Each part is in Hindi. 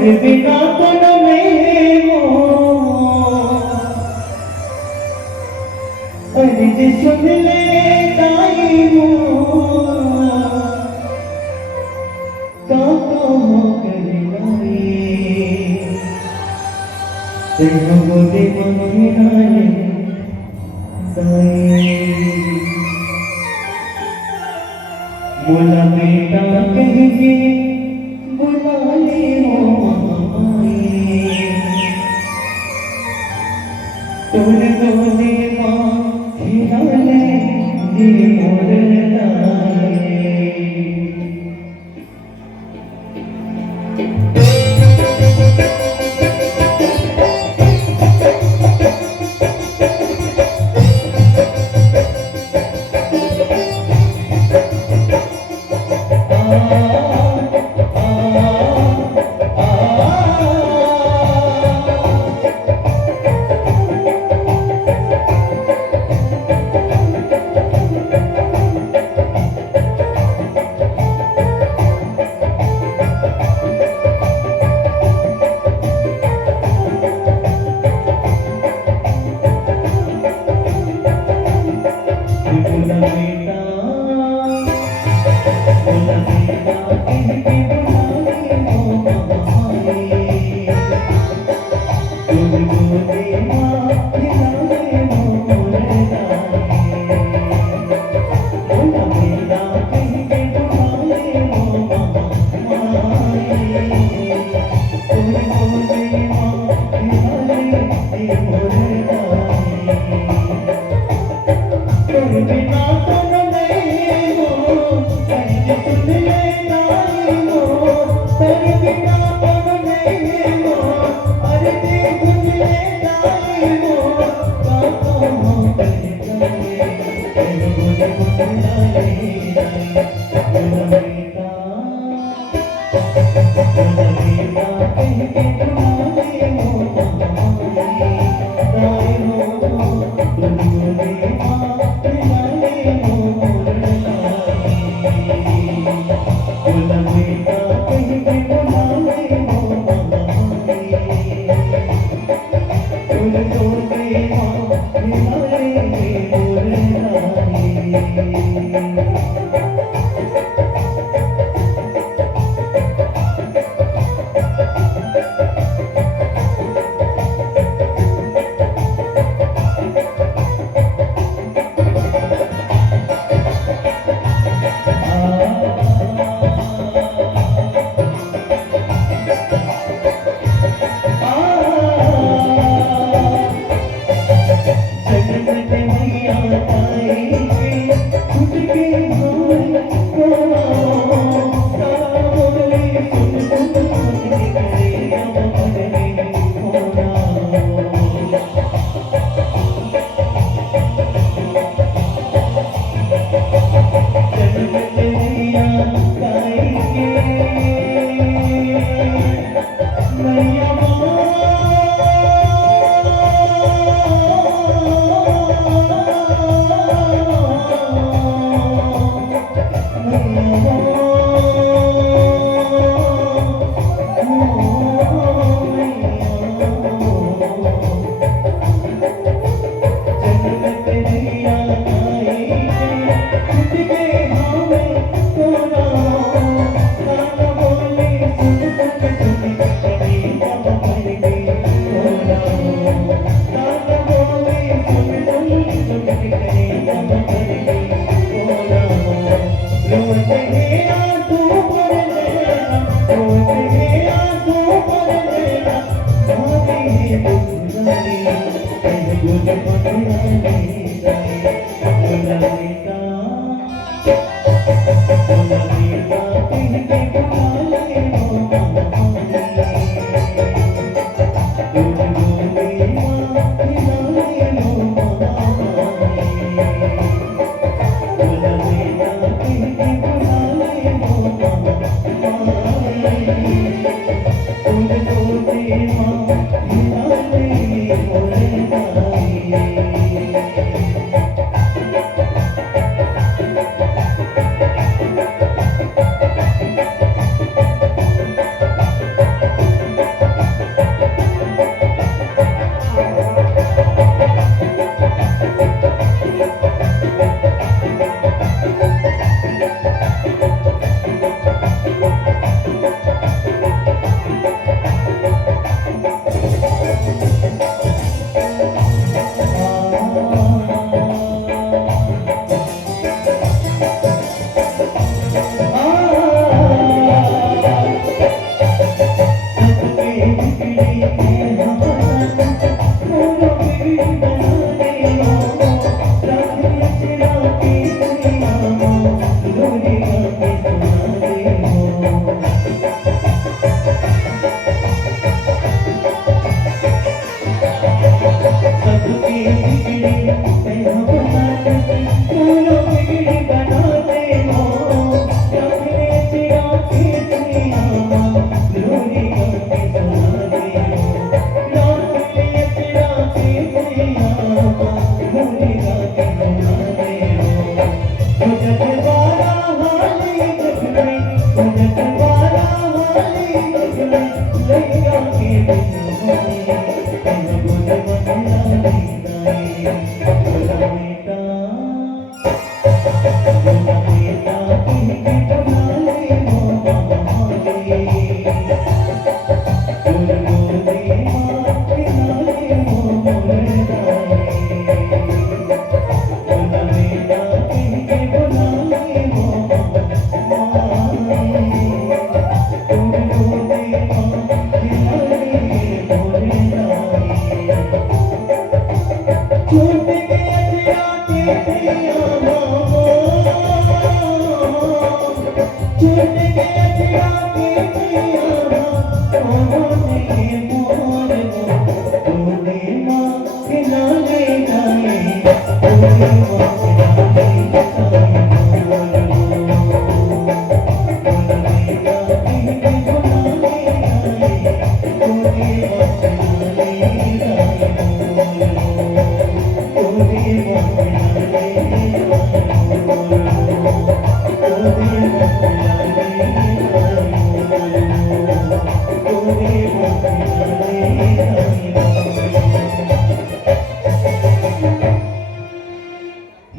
बिना तन में हो अर्ज सुन ले ताई हो काका हो कर लाई तेनो गोदे मांगे नाले ताई बोला बेटा कह के बुला ले तोर गोदे माँ खिला ले ये मोर लाए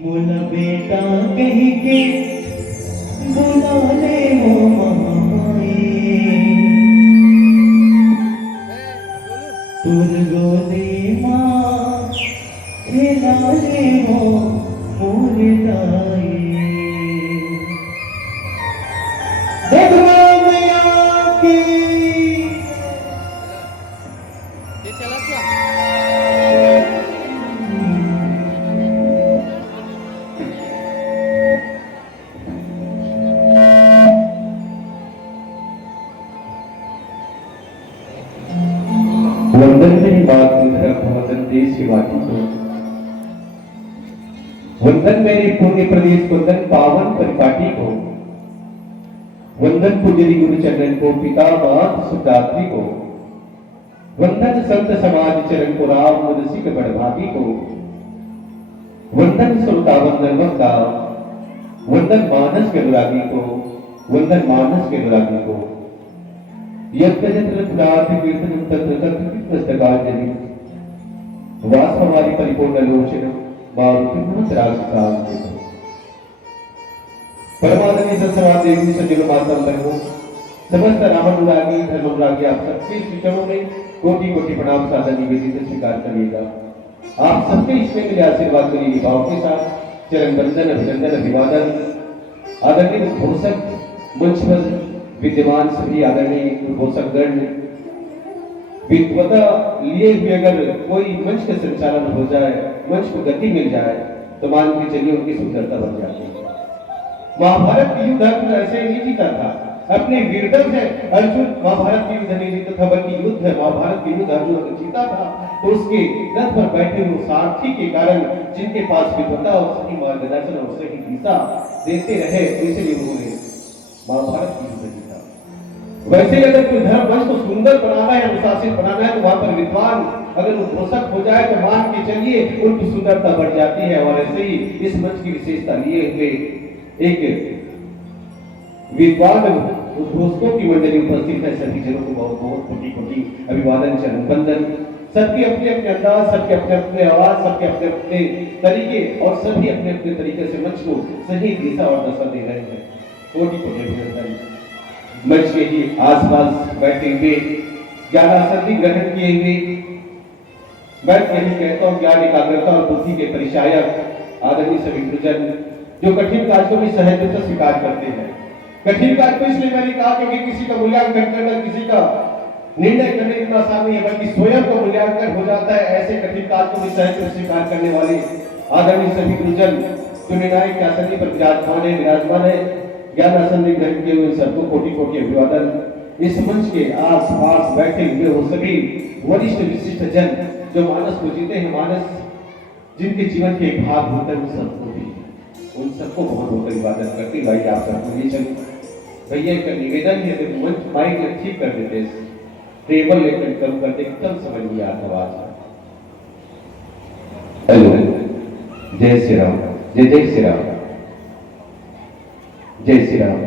मोला बेटा कह के बुला ले वो महामाई, तुर गोदे माँ खिला ले वो मोर दाई। वंदन मेरी बात भवतन देश की वाटी को, वंदन मेरी पुण्य प्रदेश वंदन पावन परिपाटी को, वंदन पुजरी गुरु चरण को, पिता मात सुदात्री को, वंदन संत समाज चरण को, राम मुदसिक बड़भागी को, वंदन श्रोता वंदन वक्ता, वंदन मानस के अनुरागी को, वंदन मानस के अनुरागी को, वास्तवारी परिपूर्ण लोचन परमानंदी संसवाद देवी सज्जन मातम बनो समस्त रामानुरागी धर्मानुरागी आप सबके चरणों में कोटि कोटि प्रणाम सादर निवेदित स्वीकार करिएगा। आप सबके इसमें मिले आशीर्वाद करिए भाव के साथ चरण वंदन अभिनंदन अभिवादन आदरणीय घोषक मंच पर विद्यमान सभी आदरणीय घोषकगण विद्वता लिए हुए अगर कोई मंच का संचालन हो जाए, मंच को गति मिल जाए तो मान के चलिए उनकी सुंदरता बन जाती है। महाभारत की युद्ध अर्जुन ऐसे नहीं जीता था, अपने वीरता से अर्जुन महाभारत की युद्ध नहीं जीता था, बल्कि युद्ध है महाभारत की युद्ध अर्जुन अगर जीता था तो उसके रथ पर बैठे हुए सारथी के कारण जिनके पास विद्वता और सही मार्गदर्शन और सही दिशा देते रहे, इसलिए उन्होंने महाभारत की युद्ध जीता। वैसे ही अगर कोई धर्म वंश को सुंदर बनाना है, अनुशासित बनाना है तो वहां पर विद्वान अगर घोषक हो जाए तो मान के चलिए उनकी सुंदरता बढ़ जाती है। और ऐसे ही इस मंच की विशेषता लिए हुए एक विद्वान घोषकों की मंडली उपस्थित है। सभी जनों को बहुत बहुत कोटि कोटि अभिवादन चरण वंदन। सबके अपने अपने अंदाज, सबके अपने अपने आवाज, सबके अपने अपने तरीके और सभी अपने अपने तरीके से मंच को सही दिशा और दशा दे रहे हैं। कोटि कोटि अभिनंदन। मंच के ही आसपास बैठे हुए ज्ञानासक्ति ग्रहण किए हुए मैं यही कहता हूँ ज्ञान एकाग्रता और बुद्धि के परिचायक आदरणीय सभी गुरुजन जो कठिन कार्य को भी सहजता स्वीकार करते हैं। कठिन कार्य को इसलिए मैंने कहा क्योंकि किसी का मूल्यांकन करना, किसी का निर्णय करने इतना आसान नहीं है, बल्कि स्वयं का मूल्यांकन हो जाता है। ऐसे कठिन कार्य को भी सहजता स्वीकार करने वाले आदरणीय सभी गुरुजन जो निर्णायक के आसन पर विराजमान है ज्ञान आसन में ग्रहण किए हुए सबको कोटि कोटि अभिवादन। इस मंच के आस पास बैठे हुए हो सभी वरिष्ठ विशिष्ट जन जो मानस को जीते हैं, मानस जिनके जीवन के एक भाग होता है, उन सबको भी उन सबको बहुत बहुत अभिवादन करते। भाई आप सबको ये चल भैया का निवेदन है कि मंच माइक ठीक कर देते, टेबल लेकर कम करते, एकदम समझ में आता आवाज। हेलो, जय श्री राम, जय जय श्री राम, जय श्री राम,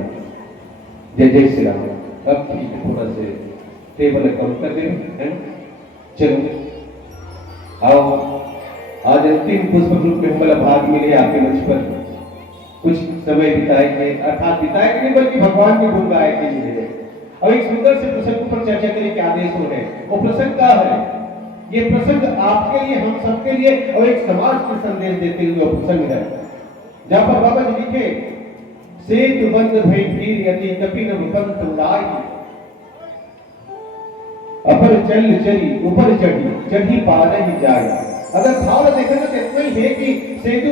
जय जय श्री राम। अब ठीक है, थोड़ा से टेबल कम कर दे, चलो आओ, आज अंतिम पुष्प ग्रुप में हमारा भाग मिले आपके मंच पर कुछ समय बिताएंगे, अर्थात बिताएंगे नहीं बल्कि भगवान के गुण गाएंगे मिले और एक सुंदर से प्रसंग पर चर्चा करें कि आदेश हो रहे वो प्रसंग क्या है। ये प्रसंग आपके लिए, हम सबके लिए और एक समाज को संदेश देते हुए प्रसंग है, जहां पर बाबा जी लिखे, सेतु बंद भई भीर यति कपि न विपंत उड़ाई, अपर चल चली ऊपर चढ़ी चढ़ी पार ही जाए। अगर भाव देखें तो इतना ही है कि सेतु,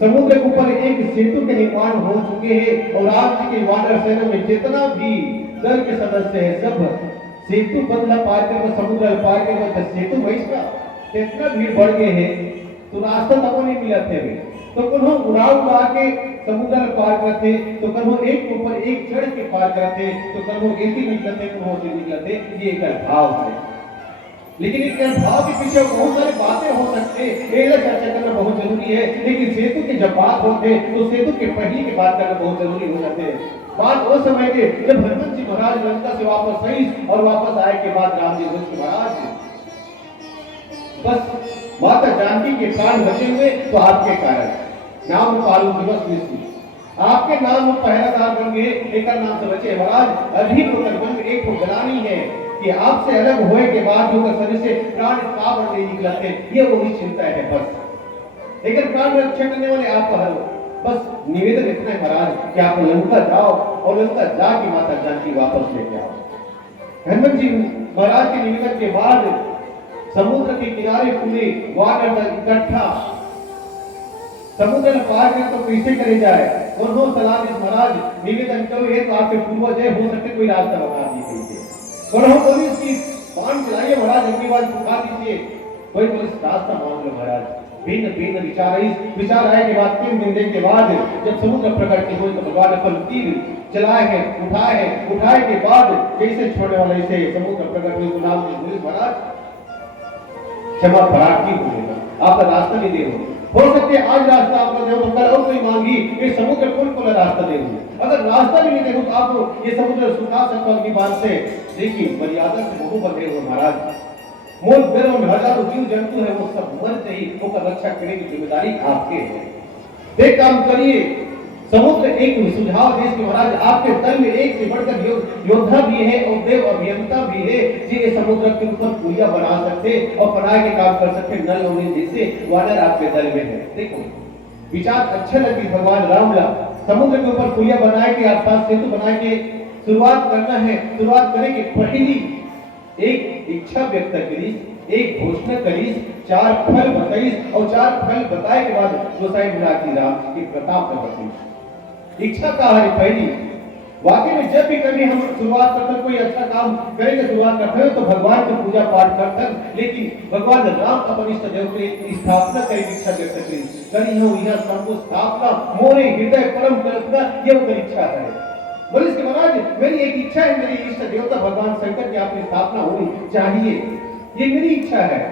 समुद्र के ऊपर एक सेतु के निर्माण हो चुके हैं और आज के वानर सेना में जितना भी दल के सदस्य है सब सेतु बंधला पार कर समुद्र पार कर सेतु वही का इतना भीड़ बढ़ गए हैं तो रास्ता तक नहीं मिला थे तो कन्हों उड़ा के समुद्र पार करते तो कन्हों एक ऊपर एक चढ़ के पार करते तो कन्हों ऐसी निकलते कन्हों से निकलते। ये एक भाव है, लेकिन इस भाव के पीछे बहुत सारी बातें हो सकते हैं, चर्चा करना बहुत जरूरी है। लेकिन सेतु के जब बात होते तो सेतु के पहले की बात करना बहुत जरूरी हो जाते हैं। बात वो समय के जब हनुमान जी महाराज लंका से वापस आई और वापस आए के बाद राम जी भक्त महाराज बस माता जानकी के प्राण बचे हुए तो आपके कारण नाम पालू दिवस मिश्री आपके नाम पहला दार बन गए, एक नाम से बचे महाराज। अभी तो तक एक को गलानी है कि आपसे अलग होए के बाद जो शरीर से प्राण काबर नहीं निकलते, ये वही चिंता है बस। लेकिन प्राण रक्षा करने वाले आप हर बस निवेदन इतना है महाराज कि आप लंका जाओ और लंका जाके माता जानकी वापस लेके आओ। हनुमान जी महाराज के निवेदन के बाद समुद्र के किनारे पूरे वानर इकट्ठा समुद्र पार कर तो कैसे करे जाए और वो सलाम महाराज निवेदन करो ये तो आपके पूर्वज है, हो सकते कोई रास्ता बता दीजिए और हम पुलिस की बाण चलाइए महाराज, अगली बार उठा दीजिए। कोई पुलिस रास्ता मांग लो महाराज। भिन्न भिन्न विचार आए के बाद 3 दिन के बाद जब समुद्र प्रकट की हुई तो भगवान अपन तीर चलाए हैं, उठाए के बाद कैसे छोड़ने वाले से समुद्र प्रकट हुई तो नाम की पुलिस महाराज क्षमा प्रार्थी हो जाएगा, आपका रास्ता नहीं दे हो सकते आज रास्ता आपका दे कल और कोई मांगी ये समुद्र कौन रास्ता दे। अगर रास्ता भी नहीं देखो तो आप ये समुद्र सुखा सकते अपनी बात से, लेकिन मर्यादा से बहु बंधे हो महाराज। मोल बेरों में हजारों जीव जंतु है वो सब मर जाए, उसका रक्षा करने की जिम्मेदारी आपके है। एक काम करिए, समुद्र एक सुझाव देश के महाराज आपके दल में एक से बढ़कर योद्धा भी है और देव अभियंता भी है जिन्हें समुद्र के ऊपर पुलिया बना सकते और पनाह के काम कर सकते। नल होने जैसे वानर आपके दल में है। देखो विचार अच्छा लगी भगवान राम ला समुद्र के ऊपर पुलिया बनाए के आसपास सेतु बनाए के शुरुआत करना है। शुरुआत करेंगे पहली एक इच्छा व्यक्त करीस, एक घोषणा करीस, 4 फल बताइस और 4 फल बताए के बाद गोसाई बुलाती राम की प्रताप में बताइस। इच्छा का है पहली। वाकई में जब भी कभी हम शुरुआत करते कोई अच्छा काम करेंगे, शुरुआत करते हैं तो भगवान की पूजा पाठ करते हैं, लेकिन भगवान राम अपन इष्ट देव की स्थापना करें, इच्छा व्यक्त करी हो यह सबको स्थापना मोरे हृदय परम कल्पना ये वो इच्छा है। बोले इसके महाराज मेरी एक इच्छा है, मेरी इष्ट देवता भगवान शंकर की आपकी स्थापना होनी चाहिए, ये मेरी इच्छा है।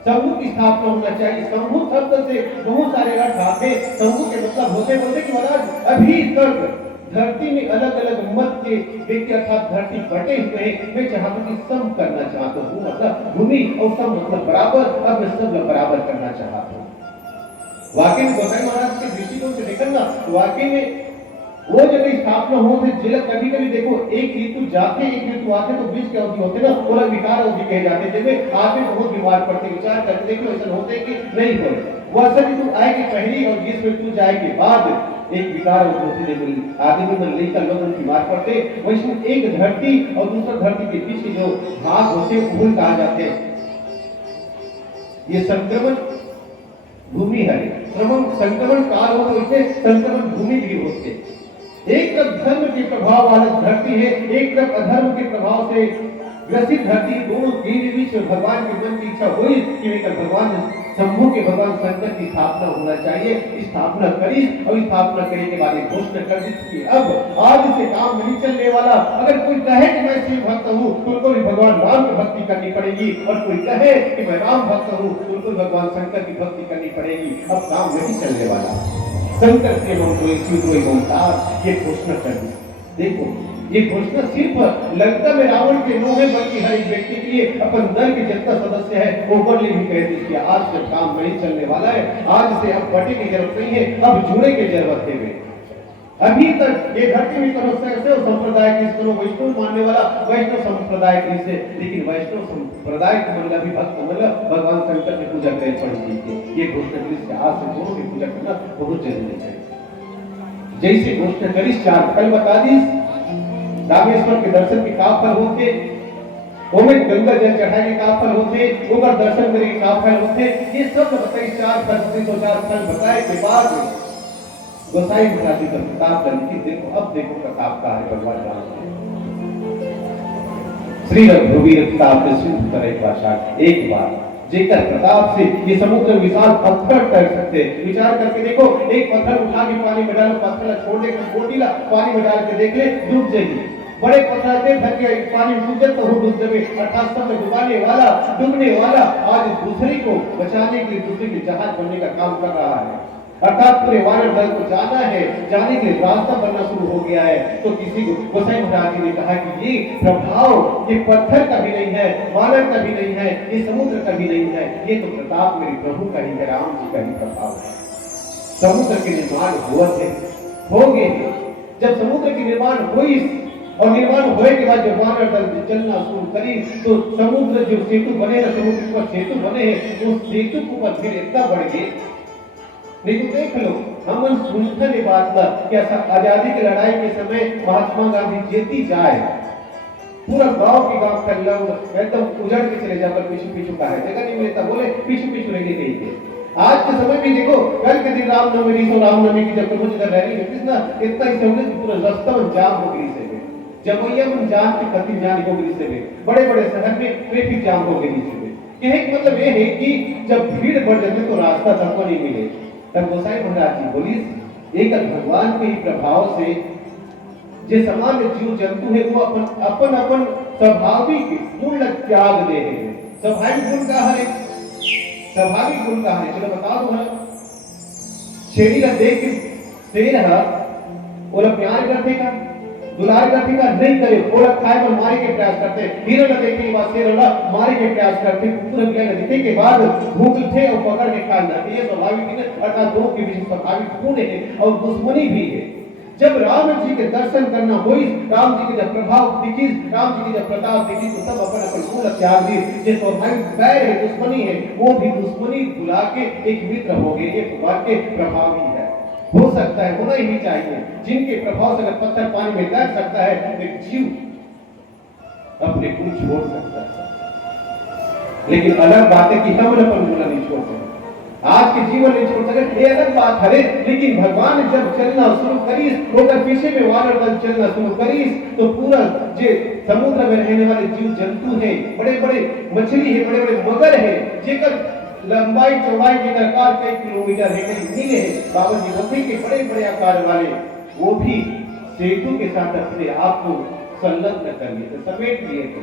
समूह की स्थापना होना चाहिए। समूह शब्द से बहुत सारे अर्थ आते, समूह के मतलब होते बोलते कि महाराज अभी तक धरती में अलग अलग मत के व्यक्ति अर्थात धरती बटे हुए हैं, मैं चाहता हूं कि सम करना चाहता हूं, मतलब भूमि और सम मतलब बराबर, अब मैं सब बराबर करना चाहता हूं। वाकई में गोसाई महाराज के दृष्टिकोण से देखना वाकई में वो जब स्थापना हो जिले कभी कभी देखो एक ऋतु जाते एक ऋतु आते तो बीच के अवधि होते ना वो विकार अवधि कहे जाते हैं, जिसमें आदमी बहुत बीमार पड़ते, विचार करके देखो ऐसा होते कि नहीं हो वो असर ऋतु आए की पहली और जिस ऋतु जाए के बाद एक विकार होती है, आदमी में लेकर लोग बीमार पड़ते। वैसे एक धरती और दूसरा धरती के बीच के जो भाग होते हैं वो कहा जाते हैं ये संक्रमण भूमि है। संक्रमण काल हो तो इसे संक्रमण भूमि भी होते। एक तरफ धर्म के प्रभाव वाला धरती है, एक तरफ अधर्म के प्रभाव से ग्रसित धरती, दोनों के बीच भगवान के मन की इच्छा हुई कि भगवान शंभु के भगवान शंकर की स्थापना होना चाहिए। स्थापना करी और स्थापना करने के बाद घोषणा कर दी कि अब आज से काम नहीं चलने वाला। अगर कोई कहे कि मैं शिव भक्त हूँ तो उनको भी भगवान राम की भक्ति करनी पड़ेगी, और कोई कहे कि मैं राम भक्त हूँ तो उनको भगवान शंकर की भक्ति करनी पड़ेगी। अब काम नहीं चलने वाला। शंकर के मन को शिव को ये घोषणा कर दी। देखो ये घोषणा सिर्फ लंका में रावण के नो है, बल्कि हर एक व्यक्ति के लिए, अपन दल के जितना सदस्य है ओवरली भी कह दी कि आज से काम नहीं चलने वाला है, आज से अब बटे की जरूरत नहीं है, अब जुड़े की जरूरत है। अभी तक ये धरती में समस्या से संप्रदाय की करो, वैष्णव मानने वाला वैष्णव संप्रदाय की से, लेकिन वैष्णव संप्रदाय को मतलब भी भक्त मतलब भगवान शंकर की पूजा कर पड़ी थी। ये घोषणा करी से आज से दोनों की पूजा करना बहुत जरूरी है। जैसे घोषणा करी 4 फल बता दी, रामेश्वर के दर्शन के का फल होते, ओमे गंगा जल चढ़ाने का फल होते, ऊपर दर्शन करने के का फल होते, ये सब बताई 4 फल, 4 फल बताए के बाद गोसाई महाराज जी का प्रताप करने की देखो, अब देखो प्रताप का है भगवान राम। श्री रघुवीर प्रताप ने सिद्ध करे भाषा एक बार जेकर प्रताप से ये समुद्र विशाल पत्थर कर सकते। विचार करके देखो, एक पत्थर उठा के पानी में डालो, पत्थर छोड़ने का छोटीला पानी में डाल के देख ले, डूब जाएगी। बड़े पत्थर से भर के पानी में डूब जाए तो वो डूब जाए, अर्थात सब में डुबाने वाला, डूबने वाला आज दूसरे को बचाने के लिए दूसरे के जहाज बनने का काम कर रहा है। अर्थात पूरे वानर दल को जाना है, जाने के लिए रास्ता बनना शुरू हो गया है। तो किसी को गोसाई महाराज जी ने कहा कि ये प्रभाव ये पत्थर का भी नहीं है, वानर का भी नहीं है, ये समुद्र का भी नहीं है, ये तो प्रताप मेरे प्रभु का ही है, राम जी का ही प्रभाव है। समुद्र के निर्माण हुए थे, हो गए। जब समुद्र के निर्माण हुई और निर्माण होने के बाद जब वानर दल चलना शुरू करी तो समुद्र जो सेतु बने ना, समुद्र पर सेतु बने हैं, उस सेतु के ऊपर फिर इतना बढ़ गए। नहीं तो देख लो, हम सुनते ने बात था कि आजादी की लड़ाई के समय महात्मा गांधी जीती जाए, पूरा गांव की गांव कर लो एकदम उजड़ के चले जाकर पीछू पीछू का है, जगह नहीं मिलता, बोले पीछू पीछू रहने गई थे। आज के समय में देखो, कल के दिन रामनवमी की जब प्रभु जगह रैली होती ना, इतना ही समझे पूरा रास्ता में जाम हो गई से जमैया में जाम की खत्म जाने को गई से बड़े बड़े शहर में ट्रैफिक जाम हो गई से। कहने का मतलब ये है कि जब भीड़ बढ़ जाती तो रास्ता सबको नहीं मिले। तब गोसाई महाराज जी बोली, एक भगवान के ही प्रभाव से जो सामान्य जीव जंतु है वो अपन अपन स्वाभाविक मूल त्याग दे हैं। स्वाभाविक गुण का है, स्वाभाविक गुण का है, चलो बता दो। छेड़ी का देख के शेर है और प्यार करते का दुलार करते का नहीं करे, और खाए पर मारे के प्रयास करते, हिरण देखने के बाद शेर मारे के प्रयास करते, पूरे देखने के बाद भूख थे और पकड़ के खा जाते। ये स्वाभाविक है, अर्थात दोनों के बीच स्वाभाविक गुण है और दुश्मनी भी है। जब राम जी के दर्शन करना हुई, राम जी के जब प्रभाव दिखी, राम जी के जब प्रताप दिखी, तो सब अपन अपन मूल त्याग दी। जो स्वाभाविक बैर है, दुश्मनी है, वो भी दुश्मनी भुला के एक मित्र हो गए। ये भगवान के प्रभाव ही है, हो सकता है, होना ही चाहिए। जिनके प्रभाव से अगर पत्थर पानी में तैर सकता है, एक जीव अपने गुण छोड़ सकता है। लेकिन अलग बात है कि हम अपन गुण नहीं छोड़ सकते, आज के जीवन नहीं छोड़ सकते, ये अलग बात है। लेकिन भगवान जब चलना शुरू करी, होकर पीछे में वानर दल चलना शुरू करी, तो पूरा जो समुद्र में रहने वाले जीव जंतु है, बड़े बड़े मछली है, बड़े बड़े मगर है, जेकर लंबाई चौड़ाई के आकार कई किलोमीटर है, कई मील है, बाबा जी होते के बड़े बड़े आकार वाले, वो भी सेतु के साथ अपने आप को संलग्न कर लिए थे, समेट लिए थे।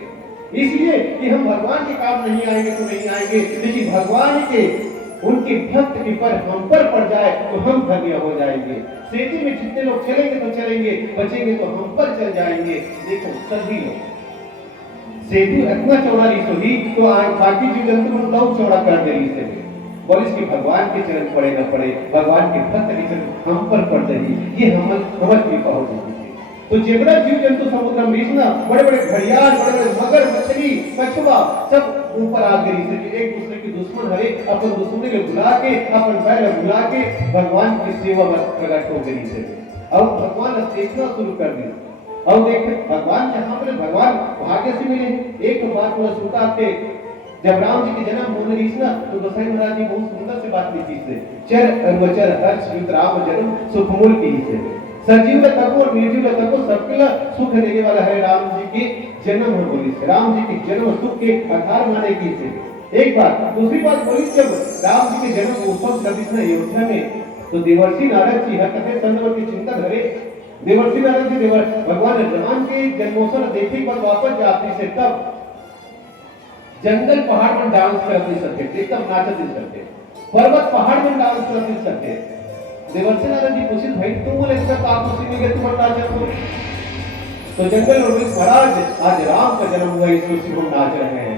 इसलिए कि हम भगवान के काम नहीं आएंगे तो नहीं आएंगे, लेकिन भगवान के उनके भक्त के पर हम पर पड़ जाए तो हम धन्य हो जाएंगे। सेतु में जितने लोग चलेंगे तो चलेंगे, बचेंगे तो हम पर चल जाएंगे। देखो सभी लोग, सेतु इतना चौड़ा नहीं होगी तो बाकी जीव जंतु को बहुत चौड़ा कर दे रही है। बोलिस कि भगवान के चरण पड़े न पड़े, भगवान के भक्त के चरण हम पर पड़ जाएगी, ये हमर कृपा हो जाएगी। तो जेबड़ा जीव जंतु समुद्र में रिसना, बड़े बड़े घड़ियाल, बड़े बड़े मगर, मछली, कछुआ सब ऊपर आ गई से एक दूसरे के दुश्मन है, अपन दुश्मन के बुला के, अपन बैल बुला के भगवान की सेवा में प्रकट हो गई से। और भगवान देखना शुरू कर दिया। और देख भगवान जहां पर भगवान भाग्य से मिले। एक बात को सुनता थे, जब राम जी के जन्म होने रही ना, तो गोसाई महाराज जी बहुत सुंदर से बात लिखी से, चर अनवचर हर्ष युत राम जन्म सुखमूल की से। सजीव तको और निर्जीव तको सबके सुख देने वाला है राम जी के जन्म हो बोली से। राम जी के जन्म सुख के आधार माने की से एक बात। दूसरी बात बोली, जब राम जी के जन्म उत्सव करती थी अयोध्या में, तो देवर्षि नारद जी हर कथे संदर्भ की चिंता धरे। देवर्षि नारद जी भगवान राम के जन्मोत्सव देखे के बाद वापस जाते से, तब जंगल पहाड़ में डांस करते सकते, एकदम नाचते सकते, पर्वत पहाड़ में डांस करते सकते। देवर्षि नारद जी पूछे, भाई तुम बोले सब आप उसी में गए तुम नाचा बोले, तो जंगल में बोले महाराज आज राम का जन्म हुआ है, इसको सिर्फ हम नाच रहे हैं।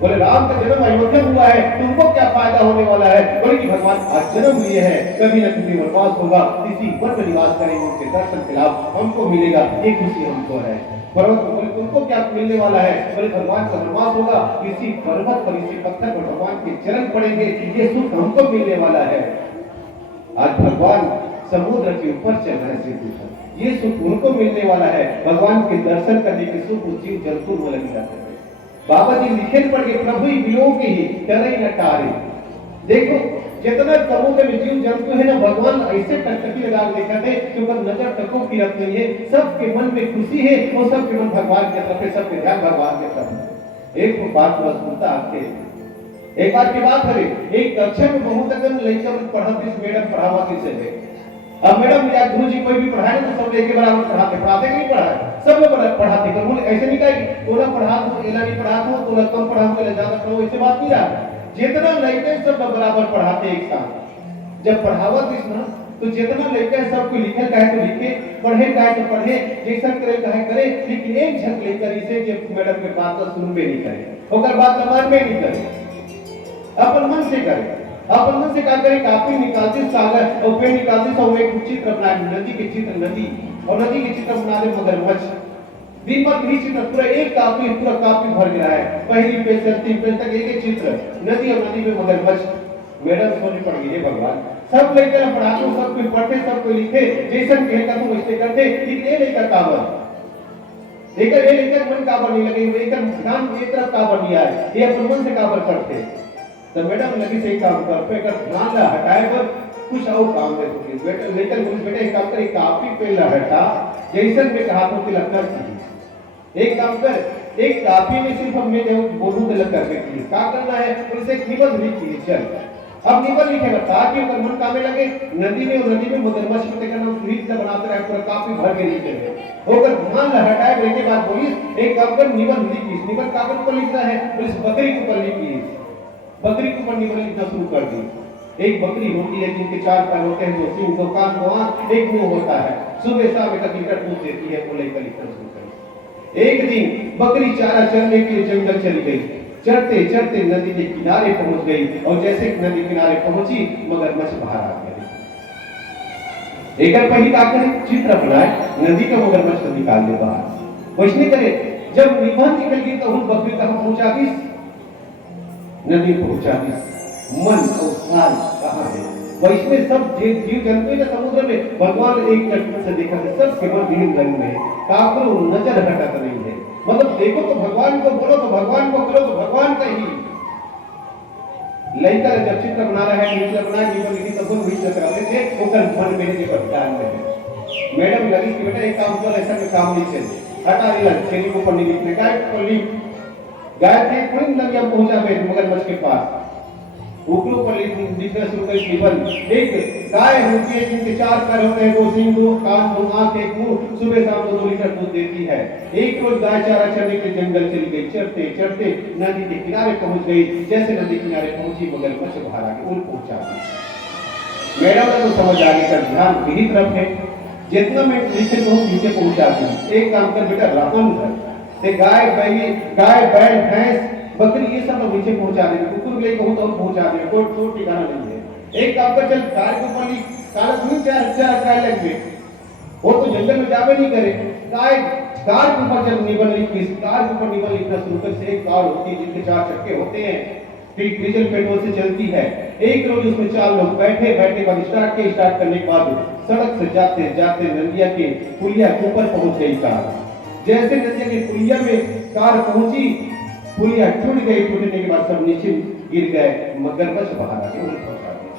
बोले राम का जन्म अयोध्या में हुआ है, तुमको क्या फायदा होने वाला है? बोले कि भगवान आज जन्म लिए हैं, कभी न कभी वनवास होगा, इसी वन में निवास करेंगे, उनके दर्शन के लाभ हमको मिलेगा, ये खुशी हमको है। पर्वत बोले तुमको क्या मिलने वाला है? बोले भगवान का वनवास होगा, इसी पर्वत पर इसी पत्थर पर भगवान के चरण पड़ेंगे, ये सुख हमको मिलने वाला है। आज भगवान समुद्र के ऊपर चल रहे हैं, ये सुख उनको मिलने वाला है। भगवान के दर्शन करने के सुख जीव जंतु में लग जाते हैं। बाबा जी लिखे पड़ गए प्रभु वियोग ही करे न टारे। देखो जितना समुद्र में जीव जंतु है ना, भगवान ऐसे टकटकी लगा के देखते हैं कि उनका नजर टको की रख नहीं है, सबके मन में खुशी है और सबके मन भगवान की तरफ है, सबके ध्यान भगवान की तरफ है। एक बात मजबूता आपके एक बार की बात है, एक कक्षा में बहुत अगर लड़का पढ़ाती मैडम पढ़ावा किसे है। अब मैडम या गुरुजी कोई भी पढ़ाए तो सब एक बराबर पढ़ाते कि नहीं पढ़ाए, सब लोग पढ़ाते कर बोले ऐसे नहीं कहे तोला पढ़ा दो एला नहीं पढ़ा दो, तोला कम पढ़ा दो एला ज्यादा पढ़ाओ, ऐसे बात नहीं रहा। जितना लड़के सब बराबर पढ़ाते एक साथ। जब पढ़ावत इसमें तो जितना लड़का है सबको लिखे कहे तो लिखे, पढ़े कहे तो पढ़े, जैसा करे कहे करे, लेकिन एक झक लेकर इसे जब मैडम के बात सुन में नहीं करे, ओकर बात मान में नहीं करे, अपन मन से करे। अपन मन से क्या करे, कापी निकालते सागर और पेन निकालते सब एक चित्र बना, नदी के चित्र नदी और नदी के चित्र बना दे मगरमच्छ। दिन भर भी चित्र पूरा एक कापी पूरा कापी भर गया है, पहली पेज से अंतिम पेज तक एक चित्र नदी और नदी में मगरमच्छ। मैडम सोनी पड़ गई है भगवान, सब लेकर पढ़ाते सब कोई पढ़ते सब कोई लिखे, जैसा कहेगा तुम वैसे करते, लेकिन ये लेकर काबर लेकर मन काबर नहीं लगे, लेकर ध्यान एक तरफ काबर नहीं आए, ये अपन मन से काबर करते। तो मैडम लगी से काम कर पे कर ध्यान ला हटाए पर कुछ और काम दे तो बेटा लेकर बेटा एक काम कर, एक कापी पे ला हटा, जैसन में कहा तो तिलक कर एक काम कर, एक कापी में सिर्फ हमने जो बोलू तिलक करके की क्या करना है, उनसे एक निबंध लिख ली। चल अब निबंध लिखेगा ताकि अगर मन कामे लगे, नदी में और नदी में मगरमच्छ को देखना रीत से बनाते रहे, पूरा कापी भर के लिखे होकर ध्यान ला हटाए। ब्रेक के बाद बोली एक काम कर निबंध लिख, निबंध कागज पर लिखना है, पुलिस बकरी के ऊपर लिखी, बकरी के ऊपर निबंध लिखना शुरू कर दी। एक बकरी होती है जिनके 4 पैर होते हैं, 2 सींग, 2 कान, 2 आंख, एक मुंह होता है, सुबह शाम एक लीटर दूध देती है, वो लेकर लिखना शुरू कर। एक दिन बकरी चारा चरने के लिए जंगल चली गई, चढ़ते चढ़ते नदी के किनारे पहुंच गई और जैसे नदी किनारे पहुंची मगरमच्छ बाहर आ गया। एक पहली का चित्र बनाए, नदी का मगरमच्छ निकाल दे बाहर, कुछ नहीं करे। जब निबंध निकल गई तो उन बकरी कहां पहुंचा दी, नदी पहुंचा दी। मन और काल कहां है, वैष्णव सब जीव जंतु ने समुद्र में भगवान एक नजर से देखा है, सबके मन विभिन्न रंग में, काकरो नजर हटत नहीं है। मतलब देखो तो भगवान को, बोलो तो भगवान को, करो तो भगवान का ही। लड़का जब चित्र बना रहा है, चित्र बना जीवन लिखी तब वही चित्र करते थे, ओकर मन में के ध्यान में है। मैडम लगी कि बेटा एक काम कर, ऐसा में काम नहीं चले, हटा दिला चेली को पढ़ने लिखने का पढ़ली गाय थे कोई नदिया पहुंचा गए मगरमच्छ के पास, ऊपरों पर लिखना शुरू कर निबंध। एक गाय होती है जिनके 4 पैर होते हैं, 2 सींग, 2 कान, 2 आंख, एक मुंह, सुबह शाम 2 लीटर दूध देती है। एक रोज गाय चारा चरने के जंगल चली गई, चढ़ते चढ़ते नदी के किनारे पहुंच गई, जैसे नदी किनारे पहुंची मगरमच्छ बाहर आके उन पहुंचा दी। मैडम को तो समझ आ गया, कर ध्यान मेरी तरफ है, जितना मैं नीचे पहुंच नीचे पहुंचा दी। एक काम कर बेटा रापन घर से गाय बैल भैंस बकरी ये सब नीचे पहुंचा दे, कुकुर के लिए कहूं तो पहुंचा दे, कोई ठिकाना नहीं है। एक काम कर चल गाय को पली काला क्यों 4 गाय लग गए, वो तो जंगल में जावे नहीं करे। गाय कार के ऊपर जब निबंध लिखी, कार के ऊपर निबंध लिखना शुरू कर से, एक कार होती है जिनके 4 चक्के होते हैं, फिर डीजल पेट्रोल से चलती है। एक रोज उसमें 4 लोग बैठे बाद स्टार्ट करने के बाद सड़क से जाते जाते नदिया के पुलिया के ऊपर पहुंच गई कार। जैसे नदिया के पुलिया में कार पहुंची, पुलिया टूट गई, टूटने के बाद सब नीचे गिर गए, मगरमच्छ बाहर आके उन्हें पहुंचा दिया।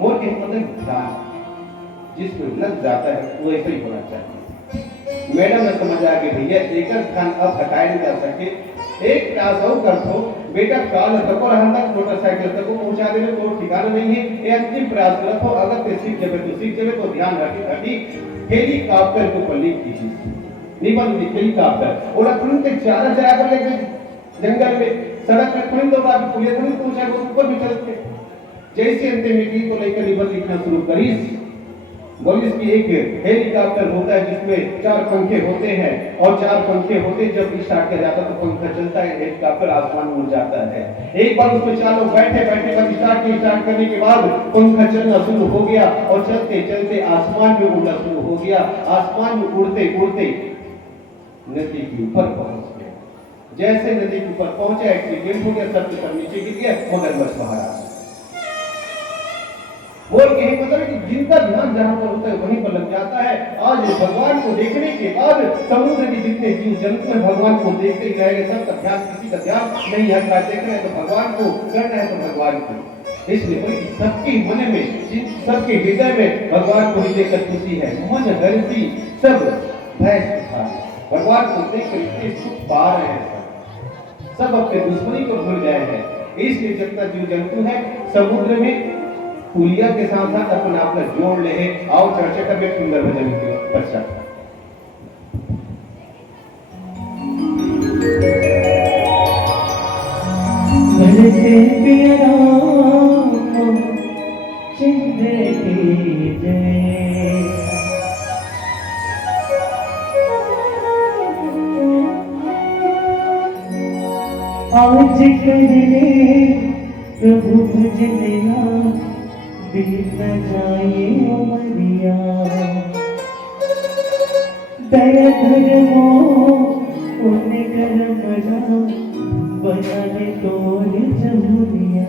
मोर के मतलब ध्यान जिसको लग जाता है वो ऐसा ही होना चाहिए। मैडम ने समझ आ गई भैया लेकर ध्यान अब हटाए नहीं जा सकते, एक क्लास और कर दो बेटा, काल तक और हम तक मोटरसाइकिल तक को पहुंचा देने को ठिकाना नहीं है, ये अंतिम प्रयास रखो। अगर ते सीख जावे तो ध्यान रखी हेलीकॉप्टर को पल्ली कीजिए, निबंध हेलीकॉप्टर और तुरंत चारा चरा कर लेके जंगल में सड़क में थोड़ी दौड़ा पुलिस थोड़ी पहुंचा, वो ऊपर भी चलते। जैसे अंतिम मीटिंग को लेकर निबंध लिखना शुरू करी, बोले इसकी एक हेलीकॉप्टर होता है जिसमें 4 पंखे होते हैं और 4 पंखे होते जब स्टार्ट किया जाता तो पंखा चलता है, हेलीकॉप्टर आसमान में उड़ जाता है। एक बार उसमें 4 लोग बैठे जब स्टार्ट करने के बाद पंखा चलना शुरू हो गया और चलते चलते आसमान में उड़ना शुरू हो गया। आसमान में उड़ते उड़ते नदी के ऊपर पहुंच गया। जैसे नदी के ऊपर पहुंचा एक्सीडेंट हो गया, सबके सब नीचे गिर गया, मगरमच्छ बाहर आ गया। बोल के मतलब कि जिनका ध्यान जहां पर होता है वहीं पर लग जाता है। आज भगवान को देखने के बाद समुद्र के जितने जीव जंतु हैं भगवान को देखते ही रहेंगे, सबका ध्यान, किसी का ध्यान नहीं हटता। देख रहे हैं तो भगवान को, करना है तो भगवान को। इसलिए सबके मन में, सबके हृदय में भगवान को ही देखकर खुशी है, मन हर्षी, सब भय सुखा। भगवान को देखकर इतने सुख पा रहे हैं, सब अपने दुश्मनी को भूल गए हैं। इसलिए जितना जीव जंतु है समुद्र में पुलिया के साथ साथ अपना अपना जोड़ ले। आओ चर्चा कर एक सुंदर भजन के पश्चात। करते प्यारा चंद्र की जय, आज कर ले प्रभु भजनिया, बीत न जाए उमरिया। दया धर्मो पुण्य कर्म राम, बना दे तोर जमुनिया।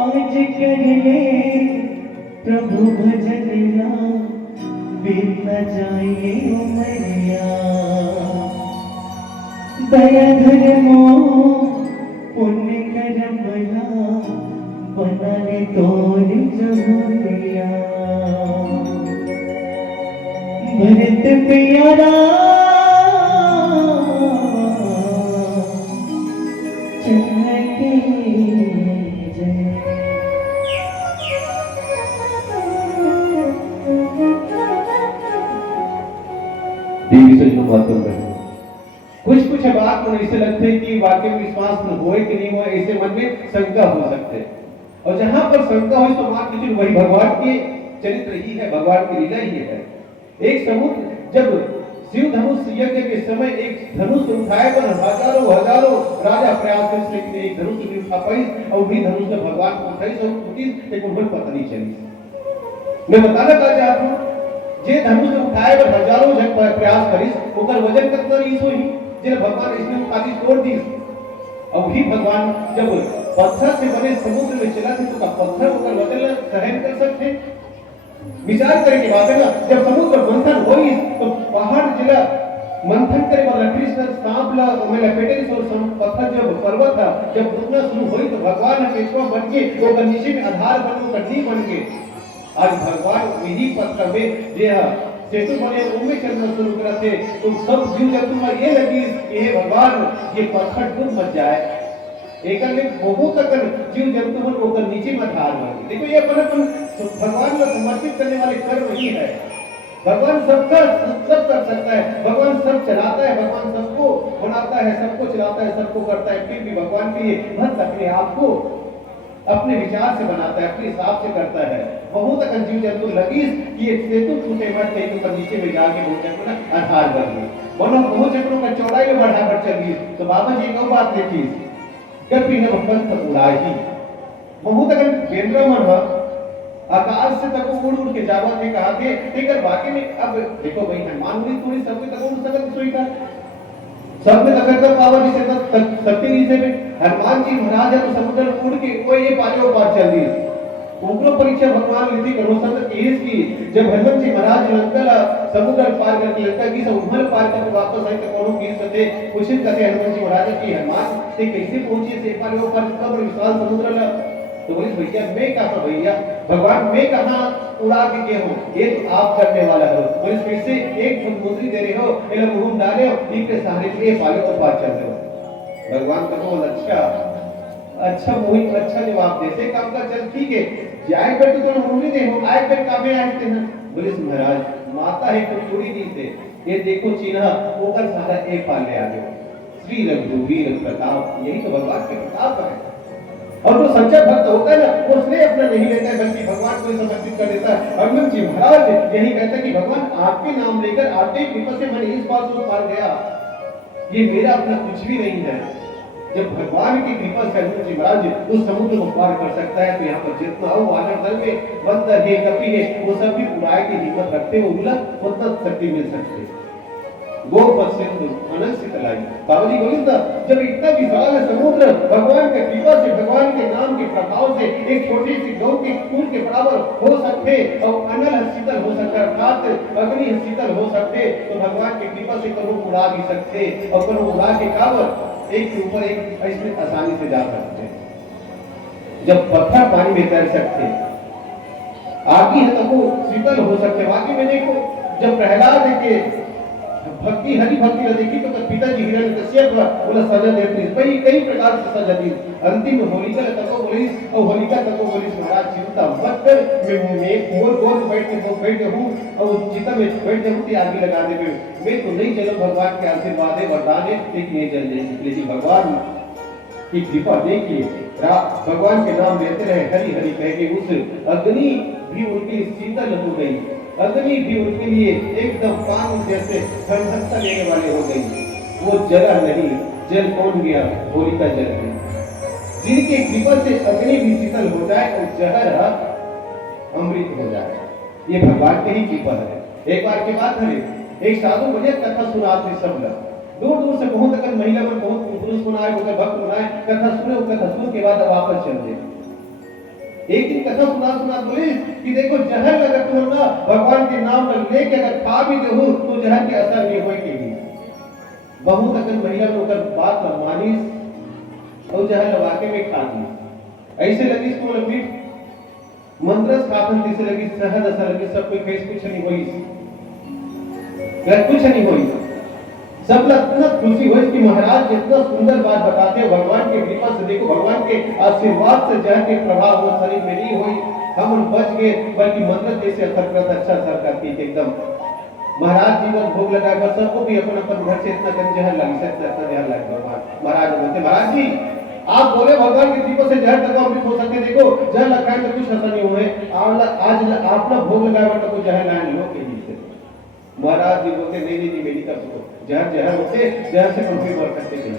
आज कर ले प्रभु भजनिया, बीत न जाए उमरिया। दया धर्मो पुण्य करमला, बना ले तोर जमुनिया। भरत प्यारा चरण के जय। देवी सजनों महत्व है कुछ बात को ऐसे लगते हैं कि वाकई में विश्वास होए कि नहीं होए, ऐसे मन में शंका हो सकते हैं। और जहां पर शंका हो तो मान लीजिए वही भगवान के चरित्र ही है, भगवान की लीला ही है। एक समुद्र जब शिव धनुष यज्ञ के समय एक धनुष उठाए पर हजारों हजारों राजा प्रयास कर, लेकिन एक धनुष भी उठा पाई और भी धनुष में भगवान को उठाई सब उठी, लेकिन उन्हें पता नहीं चली। मैं बताना चाहता हूं जे धनुष उठाए पर हजारों जन प्रयास करिस ओकर वजन कितना रहीस होई, जे भगवान इसमें उठाई तोड़ दी। और वही भगवान जब पत्थर से बने समुद्र में चला थे तो पत्थर ओकर वजन सहन कर सकते। विचार करे की बात है ना, जब समुद्र मंथन होई तो पहाड़ जिला मंथन करे वाला कृष्ण सांप ला में लपेटे और पत्थर जब पर्वत था जब रुकना शुरू हुई तो भगवान केशव बन के वो नीचे में आधार बन के कटनी बन के आज भगवान यही पत्थर में जे सेतु बने उनमें चलना शुरू करते तो सब जीव जंतु में ये लगी ये भगवान ये पत्थर डूब मच जाए। एक में बहुत अगर जीव जंतु मन ओकर नीचे में आधार बन। देखो ये अपन भगवान को समर्पित करने वाले कर्म ही है। भगवान सबका सब कर सकता है, भगवान सब चलाता है, भगवान सबको बनाता है, सबको चलाता है, सबको करता है। फिर भी भगवान के लिए भक्त अपने आप को अपने विचार से बनाता है, अपने हिसाब से करता है। बहुत अगर जीव जंतु लगी कि ये सेतु टूटे मत थे तो नीचे में जाके बहुत चक्रों ना आधार बन गई, वरना बहुत चक्रों का चौड़ाई में बढ़ाकर चली। तो बाबा जी एक बात देखी कभी न पंथ उड़ाही बहुत अगर केंद्र मन आकाश से तक उड़ उड़ के जावा थे कहा थे लेकिन बाकी में अब देखो भाई हनुमान जी थोड़ी सबके तक उड़ सकत सोई था सब में तक पावर जिसे तक शक्ति नीचे में हनुमान जी महाराज है तो समुद्र उड़ के कोई ये पाले वो पार चल दी उग्र परीक्षा भगवान लीधी करो संत केस की जब हनुमान जी महाराज लंका समुद्र पार करके लंका की समुद्र पार करके वापस आए तो कोनो केस थे पूछित कहते हनुमान जी महाराज की हनुमान से कैसे पहुंचे से पाले वो पार इतना बड़ा विशाल समुद्र ला तो बोले भैया मैं कहां भैया भगवान मैं कहां उड़ा के हो ये तो आप करने वाला हो बोले फिर से एक मुद्री दे रहे हो इले मुंह डाले हो इनके सहारे के पाले तो पार चल रहे हो। भगवान का बोल अच्छा मोहित अच्छा जवाब दे से काम का चल ठीक है जाए पर तो तुम मुंह दे हो आए पर काबे आते हैं। बोले महाराज माता है तो चूड़ी दी थे ये देखो चिन्ह होकर सारा एक पाले आ गए श्री रघुवीर प्रताप यही तो भगवान के प्रताप है। और जो सच्चा भक्त होता है ना वो श्रेय अपना नहीं लेता है बल्कि भगवान को समर्पित कर देता है। हनुमान जी महाराज यही कहता है कि भगवान आपके नाम लेकर आपके कृपा से मैंने इस बात को पार गया ये मेरा अपना कुछ भी नहीं है। जब भगवान की कृपा से हनुमान जी महाराज उस समुद्र को पार कर सकता है तो यहाँ पर जितना हो वानर दल में बंदर है कपि है वो सब भी उड़ाए की हिम्मत रखते हो उतना शक्ति मिल सकती है। गो पश्चिम अनंत शीतलाई बाबा जी बोले था जब इतना विशाल समुद्र भगवान के कृपा से भगवान के नाम के प्रभाव से एक छोटी सी गौ के फूल के बराबर हो सकते और अनल शीतल हो सकता अर्थात अग्नि शीतल हो सकते तो भगवान की कृपा से करो उड़ा भी सकते और करो उड़ा के कावर एक के ऊपर एक इसमें आसानी से जा सकते हैं। जब पत्थर पानी में तैर सकते, आगे है तो वो शीतल हो सकते। वाकई में देखो, जब प्रहलाद के भक्ति हरि भक्ति न देखी तो पिताजी हिरण्यकश्यप बोला सजा देती भाई कई प्रकार से सजा दी। अंतिम होलिका तको बोली और होलिका तको बोली महाराज चिंता मत कर, मैं गोल गोल बैठ हूँ और चिता में बैठ जाऊँ तो आगे लगा दे, मैं तो नहीं चलो, भगवान के आशीर्वाद है वरदान है, लेकिन नहीं जल जाएगी। लेकिन भगवान की कृपा देखिए, भगवान के नाम लेते रहे हरि हरि कह के उस अग्नि भी उनकी शीतल हो गई, अग्नि भी उनके लिए एकदम पानी जैसे ठंडकता लेने वाले हो गई। वो जला नहीं, जल कौन गया? होलिका जल गई। जिनके कृपा से अग्नि भी शीतल हो जाए और जहर अमृत हो जाए, ये भगवान की ही कृपा है। एक बार की बात है, एक साधु बढ़िया कथा सुनाते सब लोग, दूर दूर से बहुत अगर महिला में बहुत पुरुष सुनाए, भक्त सुनाए, कथा सुने, कथा सुन के बाद वापस चल गए। एक दिन कथा सुना बोले कि देखो जहर अगर तुम ना भगवान के नाम पर लेके अगर खा भी दो तो जहर के असर नहीं होगी। बहुत अगर महिला लोग बात मानी और जहर वाकई में खा दी, ऐसे लगी इसको मीठ मंत्रस खातन जैसे लगी, सहज असर लगी, सब कोई कैसे कुछ नहीं हुई, कुछ नहीं हुई। सब लोग इतना खुशी हुई कि महाराज इतना सुंदर बात बताते हैं, भगवान के कृपा से देखो, भगवान के आशीर्वाद से जहर के प्रभाव वो शरीर में नहीं हुई, हम बच गए, बल्कि मंत्र जैसे असर करता, अच्छा असर करती एकदम। महाराज जीवन भोग लगाएगा, सबको भी अपन अपन घर से इतना कम जहर लगी, इतना जहर लग भगवान। महाराज बोलते महाराज जी आप बोले भगवान की कृपा से जहर तक अमृत हो सकते, देखो जहर लगाए तो कुछ असर नहीं हुए, आज आप ना भोग लगाएगा तो कुछ जहर लाए लो के लिए। महाराज जी बोलते नहीं नहीं नहीं कर सको, जहर होते, जहर से कभी मर सकते नहीं।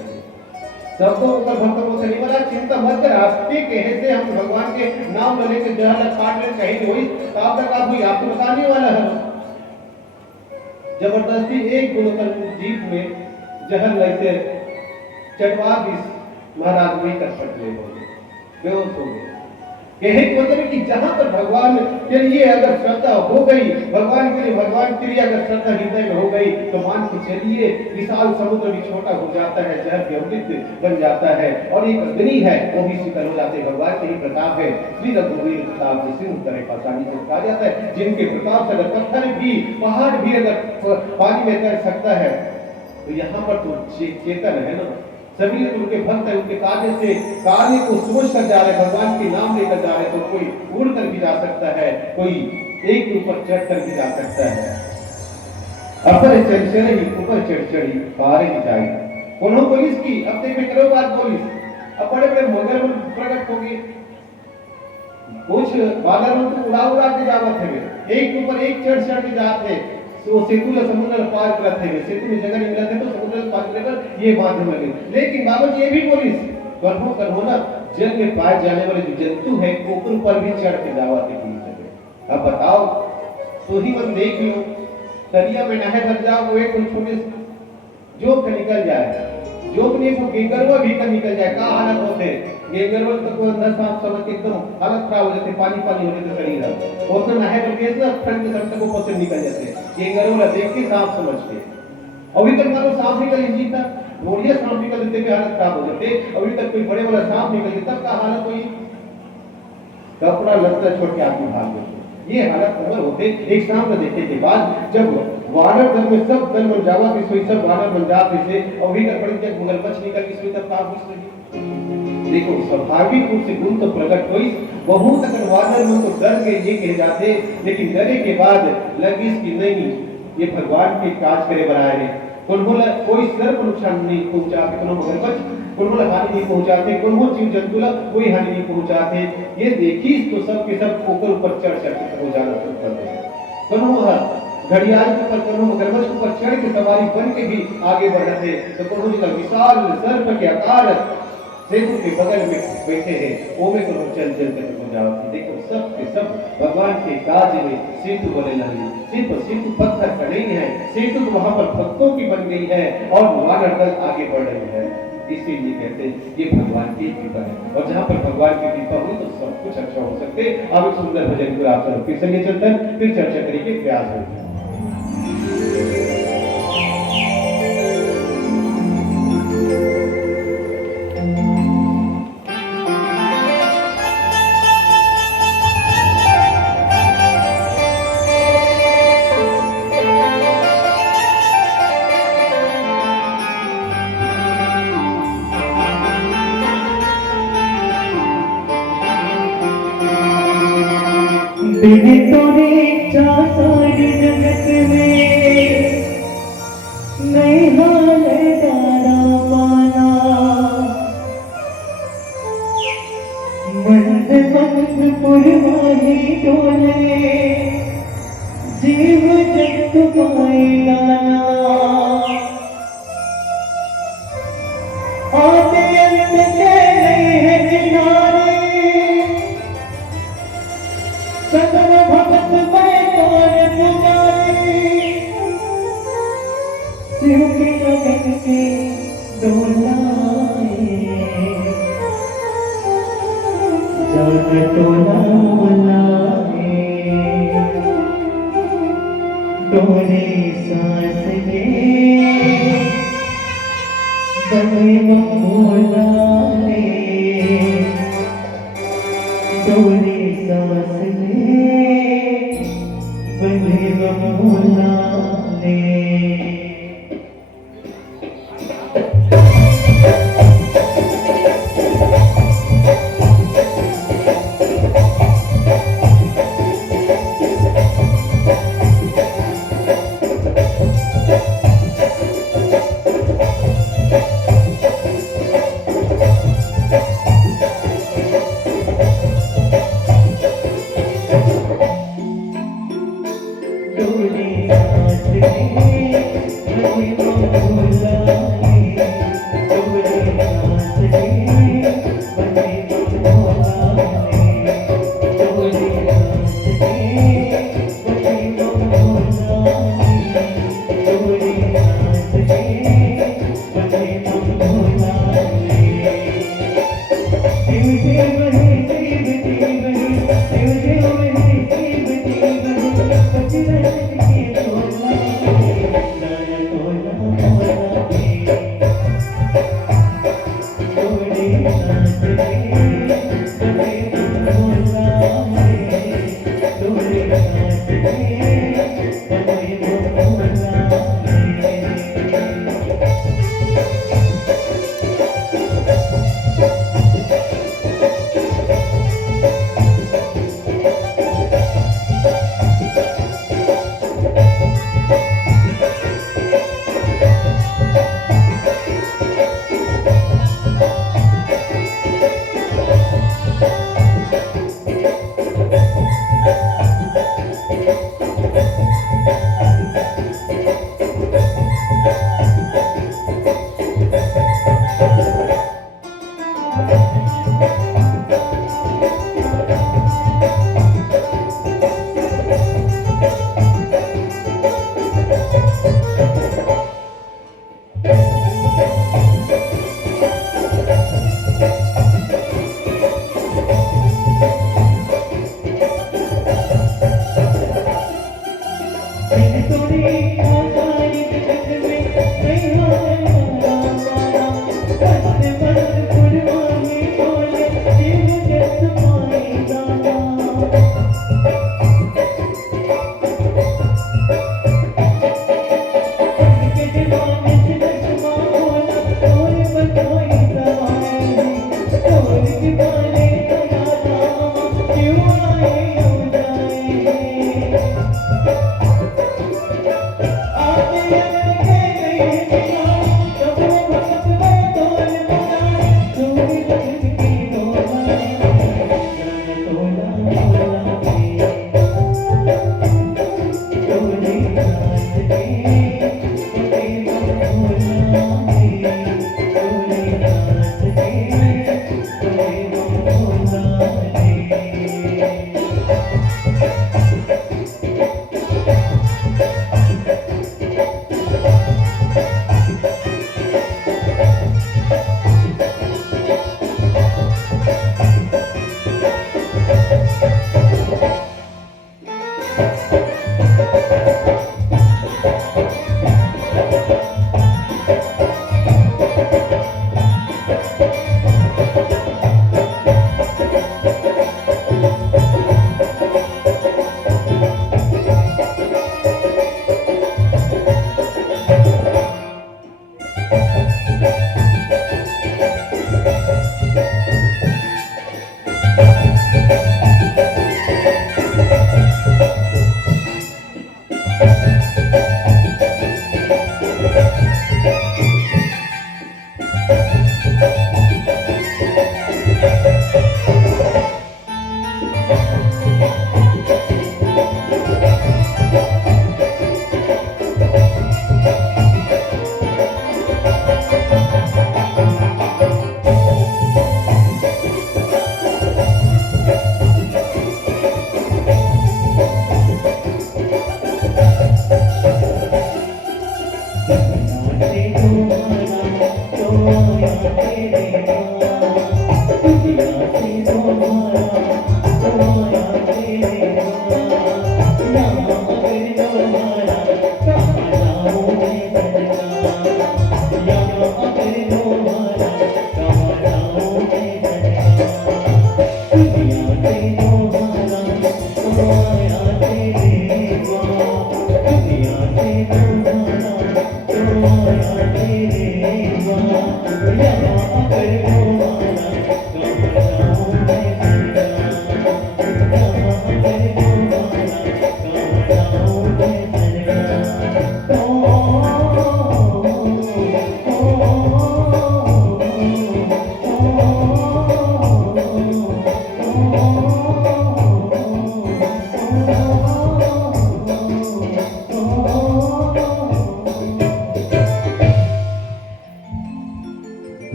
सबको ऊपर भक्त बोलते नहीं, महाराज चिंता मत कर, आपके कहे से हम भगवान के नाम लेने के जहर काट ले कहीं नहीं हुई, तब तक आप हुई आपको बताने वाला है। जबरदस्ती एक गुणकर जीप में जहर लेते चटवा भी महाराज नहीं कर सकते, बेहोश हो गए। यही मतलब कि जहां पर भगवान के लिए अगर श्रद्धा हो गई, भगवान के लिए भगवान के लिए अगर श्रद्धा हृदय में हो गई तो मान के चलिए विशाल समुद्र भी छोटा हो जाता है, जहर भी अमृत बन जाता है, और एक अग्नि है वो भी शीतल हो जाते हैं। भगवान के ही प्रताप है। श्री रघुवीर प्रताप जिसे तरह पासानी से कहा जाता है, जिनके प्रताप से अगर पत्थर भी पहाड़ भी अगर पानी में तैर सकता है तो यहाँ पर तो चेतन है ना, सभी उनके भक्त है, उनके कार्य को सोच कर जा रहे, भगवान के नाम लेकर जा रहे, तो कोई उड़ कर भी जा सकता है, कोई एक के ऊपर चढ़ कर भी जा सकता है। अपर चढ़ी ऊपर चढ़ी पार ही जाए। कौन पुलिस की अब देख करो बात पुलिस, अब बड़े बड़े मंगल प्रकट हो गए, कुछ बादल तो उड़ा के जावत है, एक के ऊपर एक चढ़ के जाते, तो सेतु ला समुद्र पार करते हैं, सेतु में जगह नहीं मिलते तो समुद्र पार कर ये माध्यम लगे। लेकिन बाबा जी ये भी बोली करो ना, जल में पाए जाने वाले जो जंतु है ऊपर पर भी चढ़ के जावाते की। अब बताओ तो ही मन देख लो, दरिया में नहे भर जाओ, वो एक छोटे जोक निकल जाए, जोक नहीं तो गेंगरवा भी कर निकल जाए, का हालत होते गेंगरवा तक को अंदर सांप समझ के एकदम हालत खराब हो जाती, पानी पानी हो जाता शरीर, और तो नहे भर के ना ठंड के समय को पसीने निकल जाते, गेंगरवा देख के सांप समझ के। अभी तक मानो सांप निकल ही जीता, बढ़िया सांप निकल देते भी हालत खराब हो जाते, अभी तक कोई बड़े वाला सांप निकल जाता, तब का हालत हुई कपड़ा लत्ता छोड़ के आदमी भाग गए। ये हालत खबर होते एक सांप देखने के बाद जब वानर दल में सब दल बन जावा कि सोई सब वानर बन जाते से, और भी कर पड़ी जब मगरमच्छ निकल के सोई तब का घुस रही। देखो स्वाभाविक रूप से गुण तो प्रकट हुई, बहुत अगर वानर में तो डर के ये कह जाते, लेकिन डरे के बाद लगी इसकी नहीं, ये भगवान के काज करे बनाए हैं, कोई सर्व नुकसान नहीं पहुंचाते, कोनो मगरमच्छ कोनो हानि नहीं पहुंचाते, कोनो जीव जंतु ला कोई हानि नहीं पहुंचाते। ये देखी तो सब के सब ऊपर चढ़ के हो जाना शुरू कर देते, कोनो घड़ियाल के ऊपर, कोनो मगरमच्छ के ऊपर चढ़ के सवारी बन के भी आगे बढ़ते, तो कोनो जी का विशाल सर्प के आकार सेतु के बगल में बैठे हैं, वो में कोनो चल के हो जाती। देखो सब के सब भगवान के काज में सेतु बने लगे, सिर्फ सेतु पत्थर का नहीं है, सेतु तो वहां पर भक्तों की बन गई है और वानर दल आगे बढ़ रही है। इसीलिए कहते हैं ये भगवान की कृपा है, और जहां पर भगवान की कृपा हुई तो सब कुछ अच्छा हो सकते। अब एक सुंदर भजन को आप फिर संगे चलते हैं, फिर चर्चा करेंगे प्रयास होगा। बिन तोरे इच्छा सारी जगत में नहीं हाल तारा पाना मंद मंद पुरवाही डोले जीव जग पाए लाना आते अंत के नहीं है किनारे सकल भगत में तोर पुजारी शिव के लगन के डोलाए जग तोला लाए डोले सांस के बने मोला ले डोले सांस ले बने मोला ले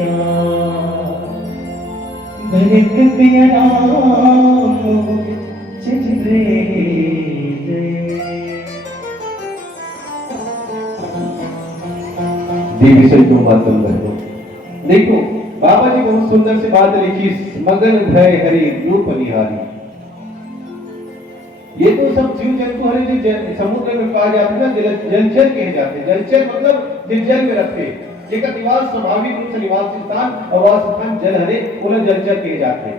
कृष्णा भरत पिया राम चले देवी से क्यों बात करो। देखो बाबा जी बहुत सुंदर से बात लिखी, मगन भय हरि रूप निहारी। ये तो सब जीव जंतु हरे जो समुद्र में पाए जाते हैं ना, जलचर कहे जाते हैं। जलचर मतलब जो जल में रहते हैं, जेकर निवास स्वाभाविक रूप से निवास स्थान और वास स्थान जल हरे, उन्हें जलचर कहे जाते हैं।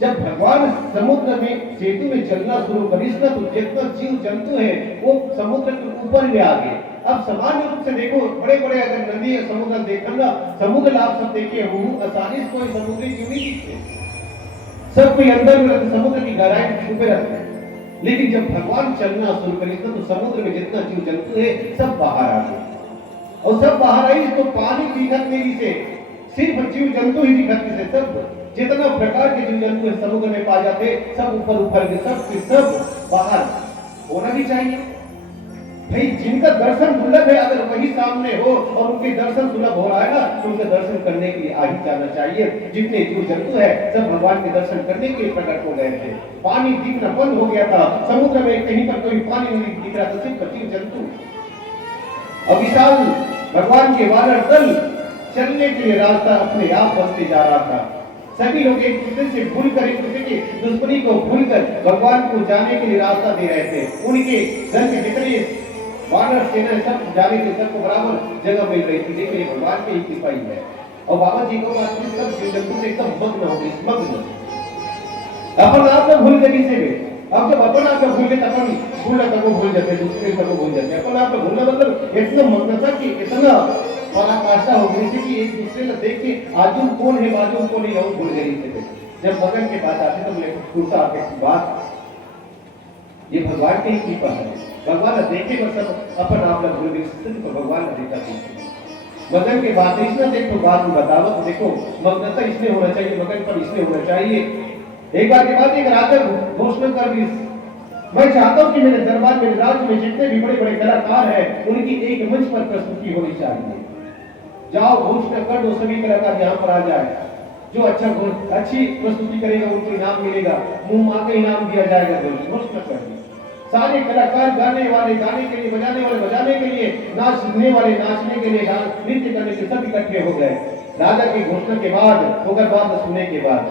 जब भगवान समुद्र में सेतु में चलना शुरू करी ना, तो जितना जीव जंतु है वो समुद्र के ऊपर में आ गए। अब सामान्य रूप से देखो, बड़े बड़े अगर नदी या समुद्र देखना, समुद्र आप सब देखिए आसानी से कोई समुद्री जीव नहीं दिखते, सब कोई अंदर में रहते, समुद्र की गहराई में छुपे रहते हैं। लेकिन जब भगवान चलना शुरू करी तो समुद्र में जितना जीव जंतु है सब बाहर आ गए, और सब बाहर आई तो पानी दिखत नहीं से, सिर्फ जीव जंतु ही दिखत से। सब जितना प्रकार के जीव जंतु समुद्र में पाए जाते सब ऊपर ऊपर के सब बाहर होना भी चाहिए भाई। जिनका दर्शन दुर्लभ है, अगर वही सामने हो और उनके दर्शन सुलभ हो रहा है ना, तो उनके दर्शन करने के लिए आ ही जाना चाहिए। जितने जीव जंतु है सब भगवान के दर्शन करने के लिए प्रकट हो गए थे। पानी दिखना बंद हो गया था, समुद्र में कहीं पर कोई पानी नहीं दिख रहा था, सिर्फ जीव जंतु। और विशाल भगवान के वानर दल चलने के लिए रास्ता अपने आप बनते जा रहा था। सभी लोग एक दूसरे से भूलकर, एक दूसरे की दुश्मनी को भूलकर भगवान को जाने के लिए रास्ता दे रहे थे। उनके दल के जितने वानर सेना सब जाने के सबको बराबर जगह मिल रही थी। देखिए भगवान की ही कृपा ही है। और बाबा जी को सब जीव जंतु से एकदम मग्न हो गए, मग्न अपन आप तो भूल गए से। अब जब अपन आप भूल गए, अपन भूलना तब भूल जाते, दूसरे को भूल जाते। अपन आप भूलना मतलब इतना मग्नता कि इतना पराकाष्ठा हो गई थी कि एक दूसरे को देख के आजू कौन है बाजू कौन है भूल गई थे। जब मगन के बाद आते तो मुझे टूटा आके बात, ये भगवान की ही कृपा है। भगवान देखे पर सब अपन आप भूल गए, सिर्फ भगवान देखा थी। मगन के बाद इसमें देखो बात बताओ तो देखो मग्नता इसमें होना चाहिए, मगन पर इसमें होना चाहिए। एक बार के बाद एक राजा घोषणा कर दी, मैं चाहता हूं कि मेरे दरबार में राज्य में जितने भी बड़े बड़े कलाकार हैं उनकी एक मंच पर प्रस्तुति होनी चाहिए। जाओ घोषणा कर दो, सभी कलाकार यहाँ पर आ जाए। जो अच्छी प्रस्तुति करेगा उनको इनाम मिलेगा, मुंह मांगे इनाम दिया जाएगा। घोषणा कर दी। सारे कलाकार गाने वाले गाने के लिए, बजाने वाले बजाने के लिए, नाचने वाले नाचने के लिए, नृत्य करने के सब इकट्ठे हो गए राजा की घोषणा के बाद, होकर बात सुनने के बाद।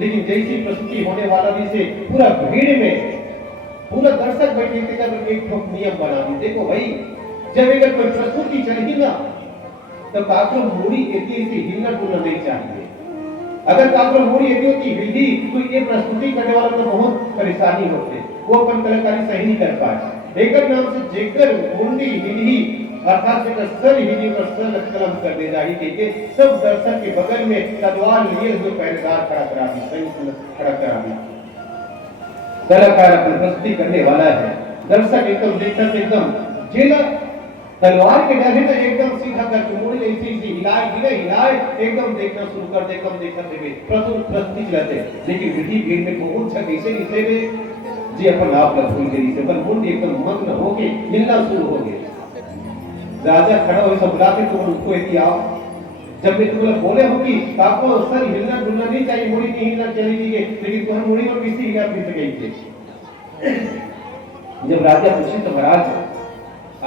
लेकिन जैसी प्रस्तुति होने वाला थी से पूरा भीड़ में पूरा दर्शक बैठे थे, एक ठोक नियम बना दी। देखो भाई, जब अगर कोई प्रस्तुति चलेगी ना तो काकरो मूड़ी ऐसी हिलना डुलना नहीं चाहिए। अगर काकरो मूड़ी ऐसी होती हिली तो ये प्रस्तुति करने वालों को बहुत परेशानी होती, वो अपन कलाकारी सही नहीं कर पाए। एक नाम से जेकर मुंडी हिली अर्थात जेकर सर हिली पर सर कलम कर दे जाही के सब दर्शक के बगल में तलवार लिए हुए पहरेदार खड़ा करा दी, सही खड़ा करा दी। कलाकार अपनी प्रस्तुति करने वाला है, दर्शक एकदम देखकर एकदम जेला तलवार के डर है एकदम सीधा करके मुड़ी ऐसी हिलाए एकदम देखना शुरू कर दे, एकदम देखना देवे प्रस्तुति चलाते। लेकिन विधि भीड़ में बहुत अच्छा कैसे निकले वे जी अपन आप लग भूल गई से, पर मुंड एकदम मग्न हो के हिलना शुरू हो गए। राजा खड़ा हो सब बुलाते तो उनको एक आओ, जब मैं तुम्हें बोले हो कि आपको सर हिलना डुलना नहीं चाहिए, मुड़ी नहीं हिलना चलेगी, लेकिन तुम मुड़ी में किसी हिला फिर गई थे। जब राजा पूछे तो महाराज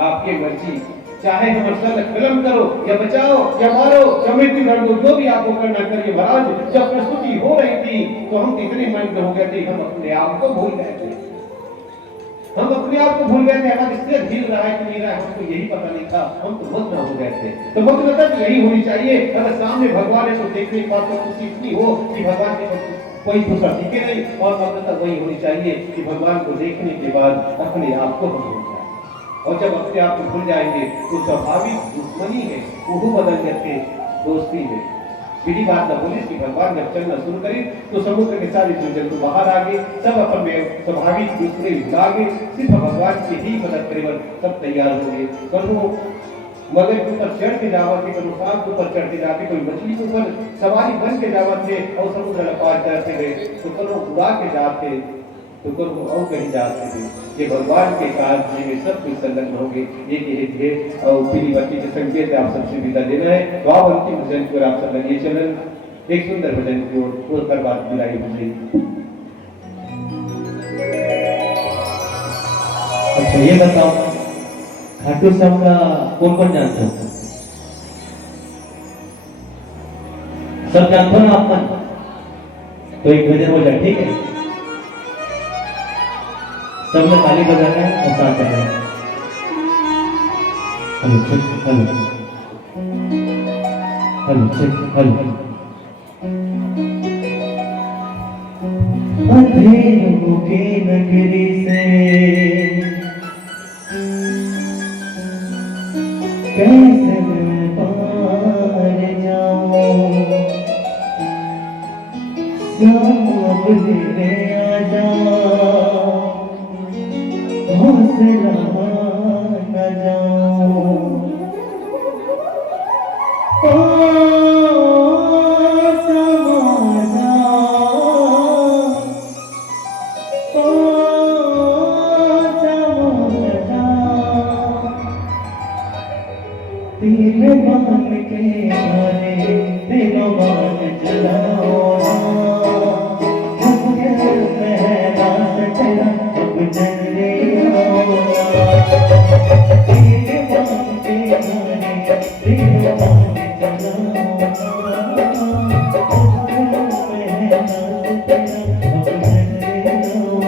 आपके मर्जी, चाहे हम सर कलम करो या बचाओ या मारो या मृत्यु दंड दो, जो भी आपको करना करिए। महाराज जब प्रस्तुति हो रही थी तो हम इतने मग्न हो गए थे, हम अपने आप को भूल गए थे, हम अपने आप को भूल गए थे। हमारा सिर हिल रहा है कि नहीं रहा है हमको यही पता नहीं था, हम तो मग्न हो गए थे। तो मग्नता यही होनी चाहिए। अगर सामने भगवान है तो देखने की बात खुशी इतनी हो कि भगवान की कोई दूसरा दिखे नहीं, और मग्नता वही होनी चाहिए कि भगवान को देखने के बाद अपने आप को भूल जाए। और जब अपने आप को भूल जाएंगे तो स्वाभाविक दुश्मनी है वो बदल जाते दोस्ती में। बिना बात न बोली कि भगवान जब चलना शुरू करी तो समुद्र के सारे जीव जंतु बाहर आ गए, सब अपन में स्वाभाविक दूसरे भुला गए, सिर्फ भगवान की ही मदद करे सब तैयार हो गए। करो मगर के ऊपर चढ़ के जावत थे, करो सांप के ऊपर चढ़ के जाते, कोई मछली के ऊपर सवारी बन के जावत थे और समुद्र पार करते गए, तो करो उड़ा के जाते तो कौन और कहीं जा सकते ये भगवान के कार्य में सब कुछ संलग्न होंगे। ये हेतु है और पीली बत्ती के संकेत आप सबसे विदा लेना है। तो आप अंतिम भजन की ओर आप सब लगिए चलन, एक सुंदर भजन की ओर कर बात विदाई भजन। अच्छा ये बताओ, खाटू श्याम का कौन कौन जानते हो? सब जानते हो ना आप मन? तो एक भजन हो जाए, ठीक है? सब में ताली बजाना है और साथ जाना है। Hello check, hello hello check, hello. अंधेरों के नगरी से कैसे मैं पार जाऊं, श्याम अब मेरे आजा, हौसला न जाऊं। तीन बान के गाने तीनों बान चलाओ, पहला सचरा अब जल्दी आओ। तीन बान के गाने तीनों बान चलाओ, पहला सचरा अब जल्दी आओ।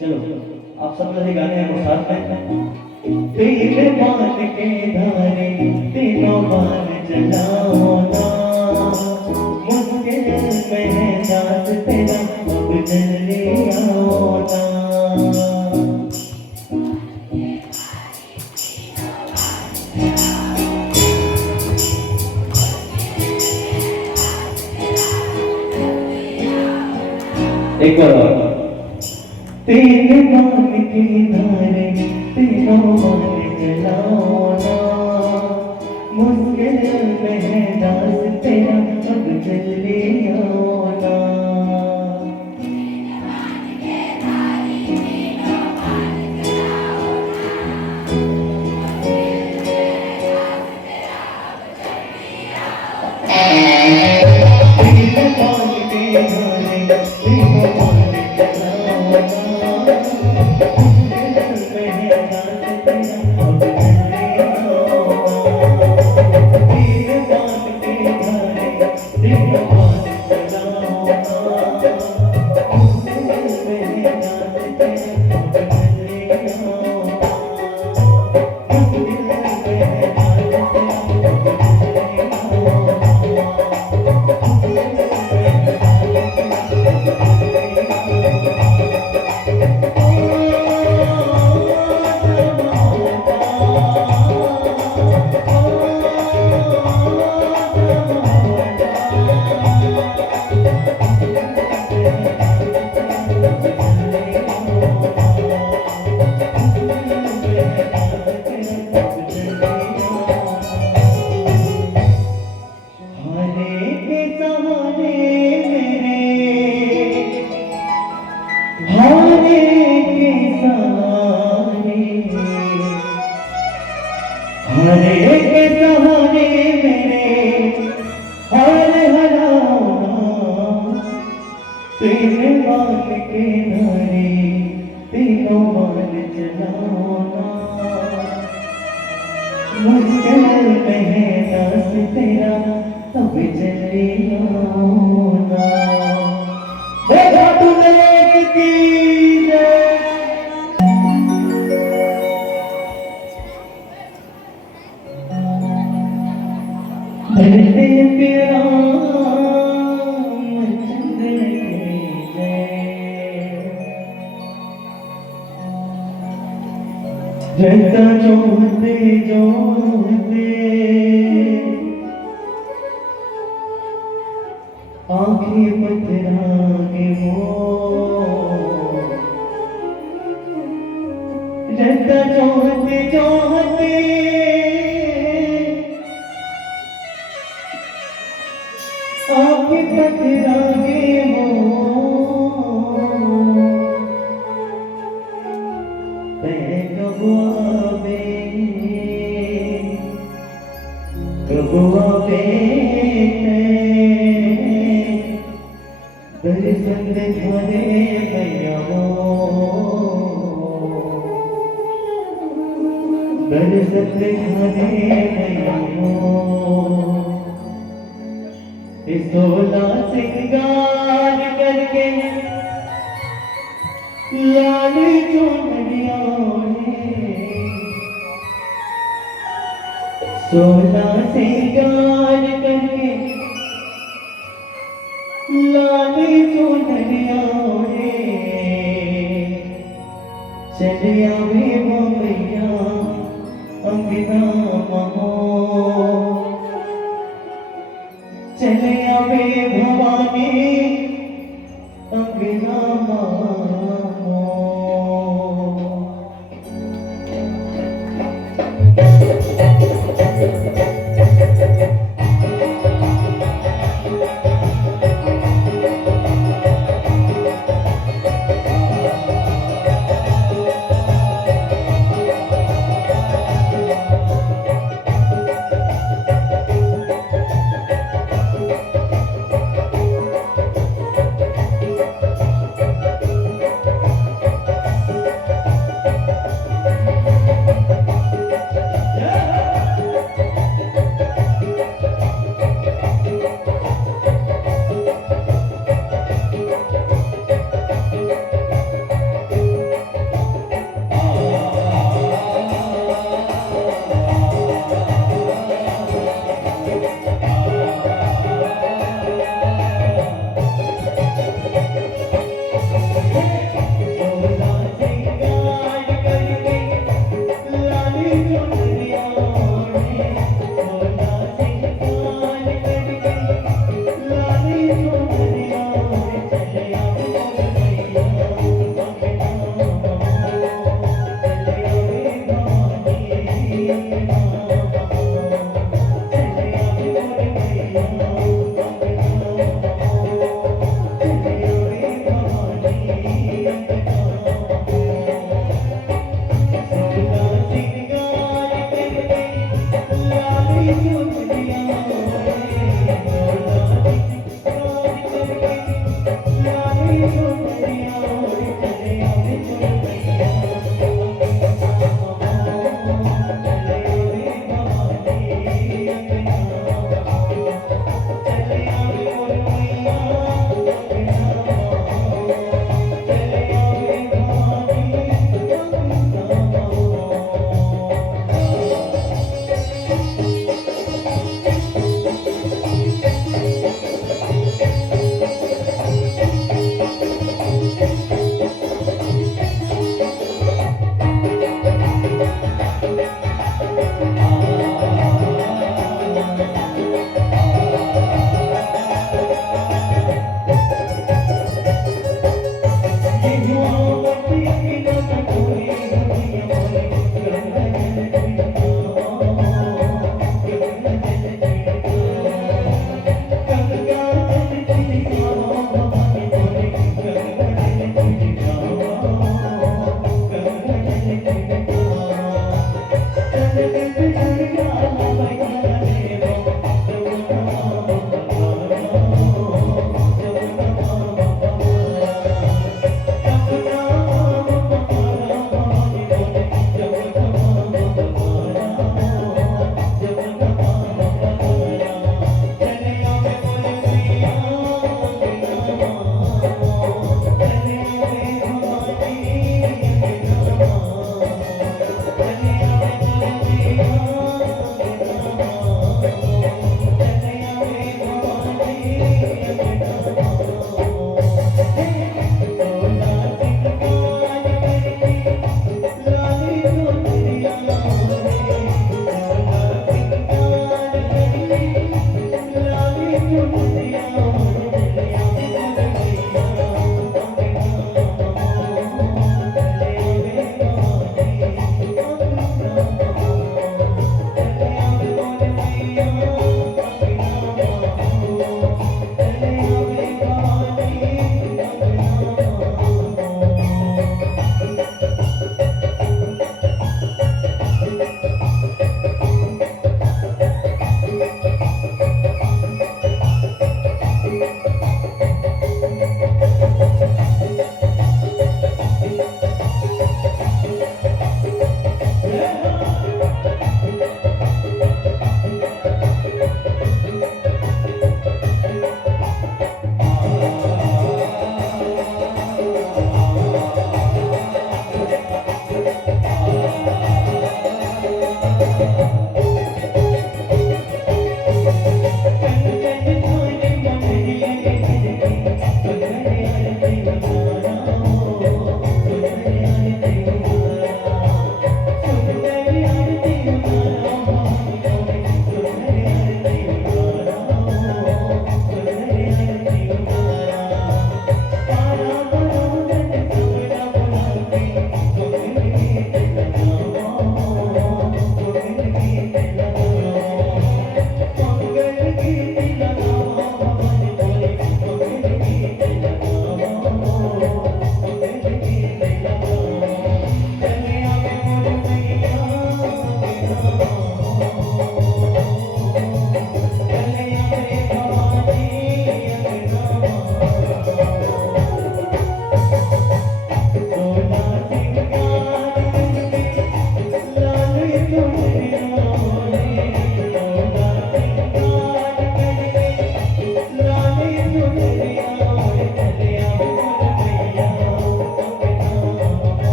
चलो आप सब लोग गाने हैं वो साथ में। तेरे बाल के धारे तीनों बाल जलाओ ना, मुश्किल में है दास तेरा अब जल्दी आओ ना। एक बार और। तेरे बाल के धारे तीनों बाल जलाओ ना, मुश्किल में है दास तेरा अब जल्दी आओ ना। तेरे बाल के धारे तीनों बाल जलाओ ना, हरे के सहारे मेरे हार हराना, तेरे बाल के धारे तीनों बाल जलाना, मुश्किल में है दास तेरा अब जल्दी आओना। देखा तूने की जय। धरते पे रामचंद्र की जय। जगता जोते जोते आंखें पथराने हो, जगता जोते जोते आंखें पथराने हो, तै कब आवे दर्शन दिखा दे मैया दर्शन दिखा दे मैया। 16 सिंगार करके लाल चुनरिया ओढ़े, 16 सिंगार करके लाल चुनरिया ओढ़े, चलिया वे मैया अंगना महो, चले आवे भवानी अंगना मामो।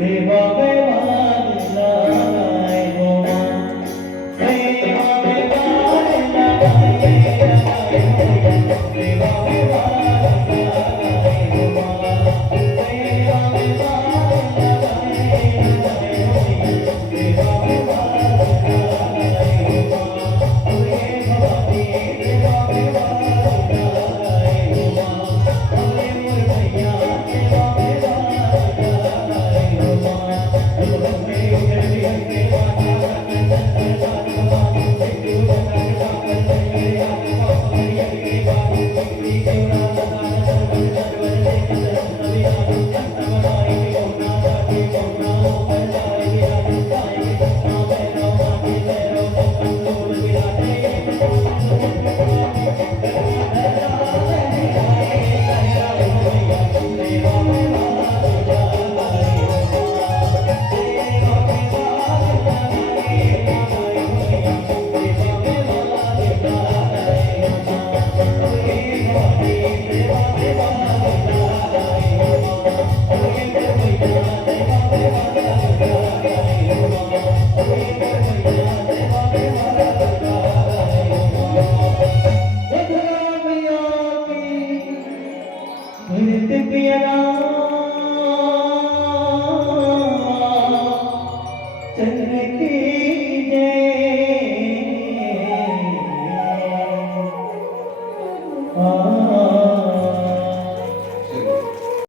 सेवा में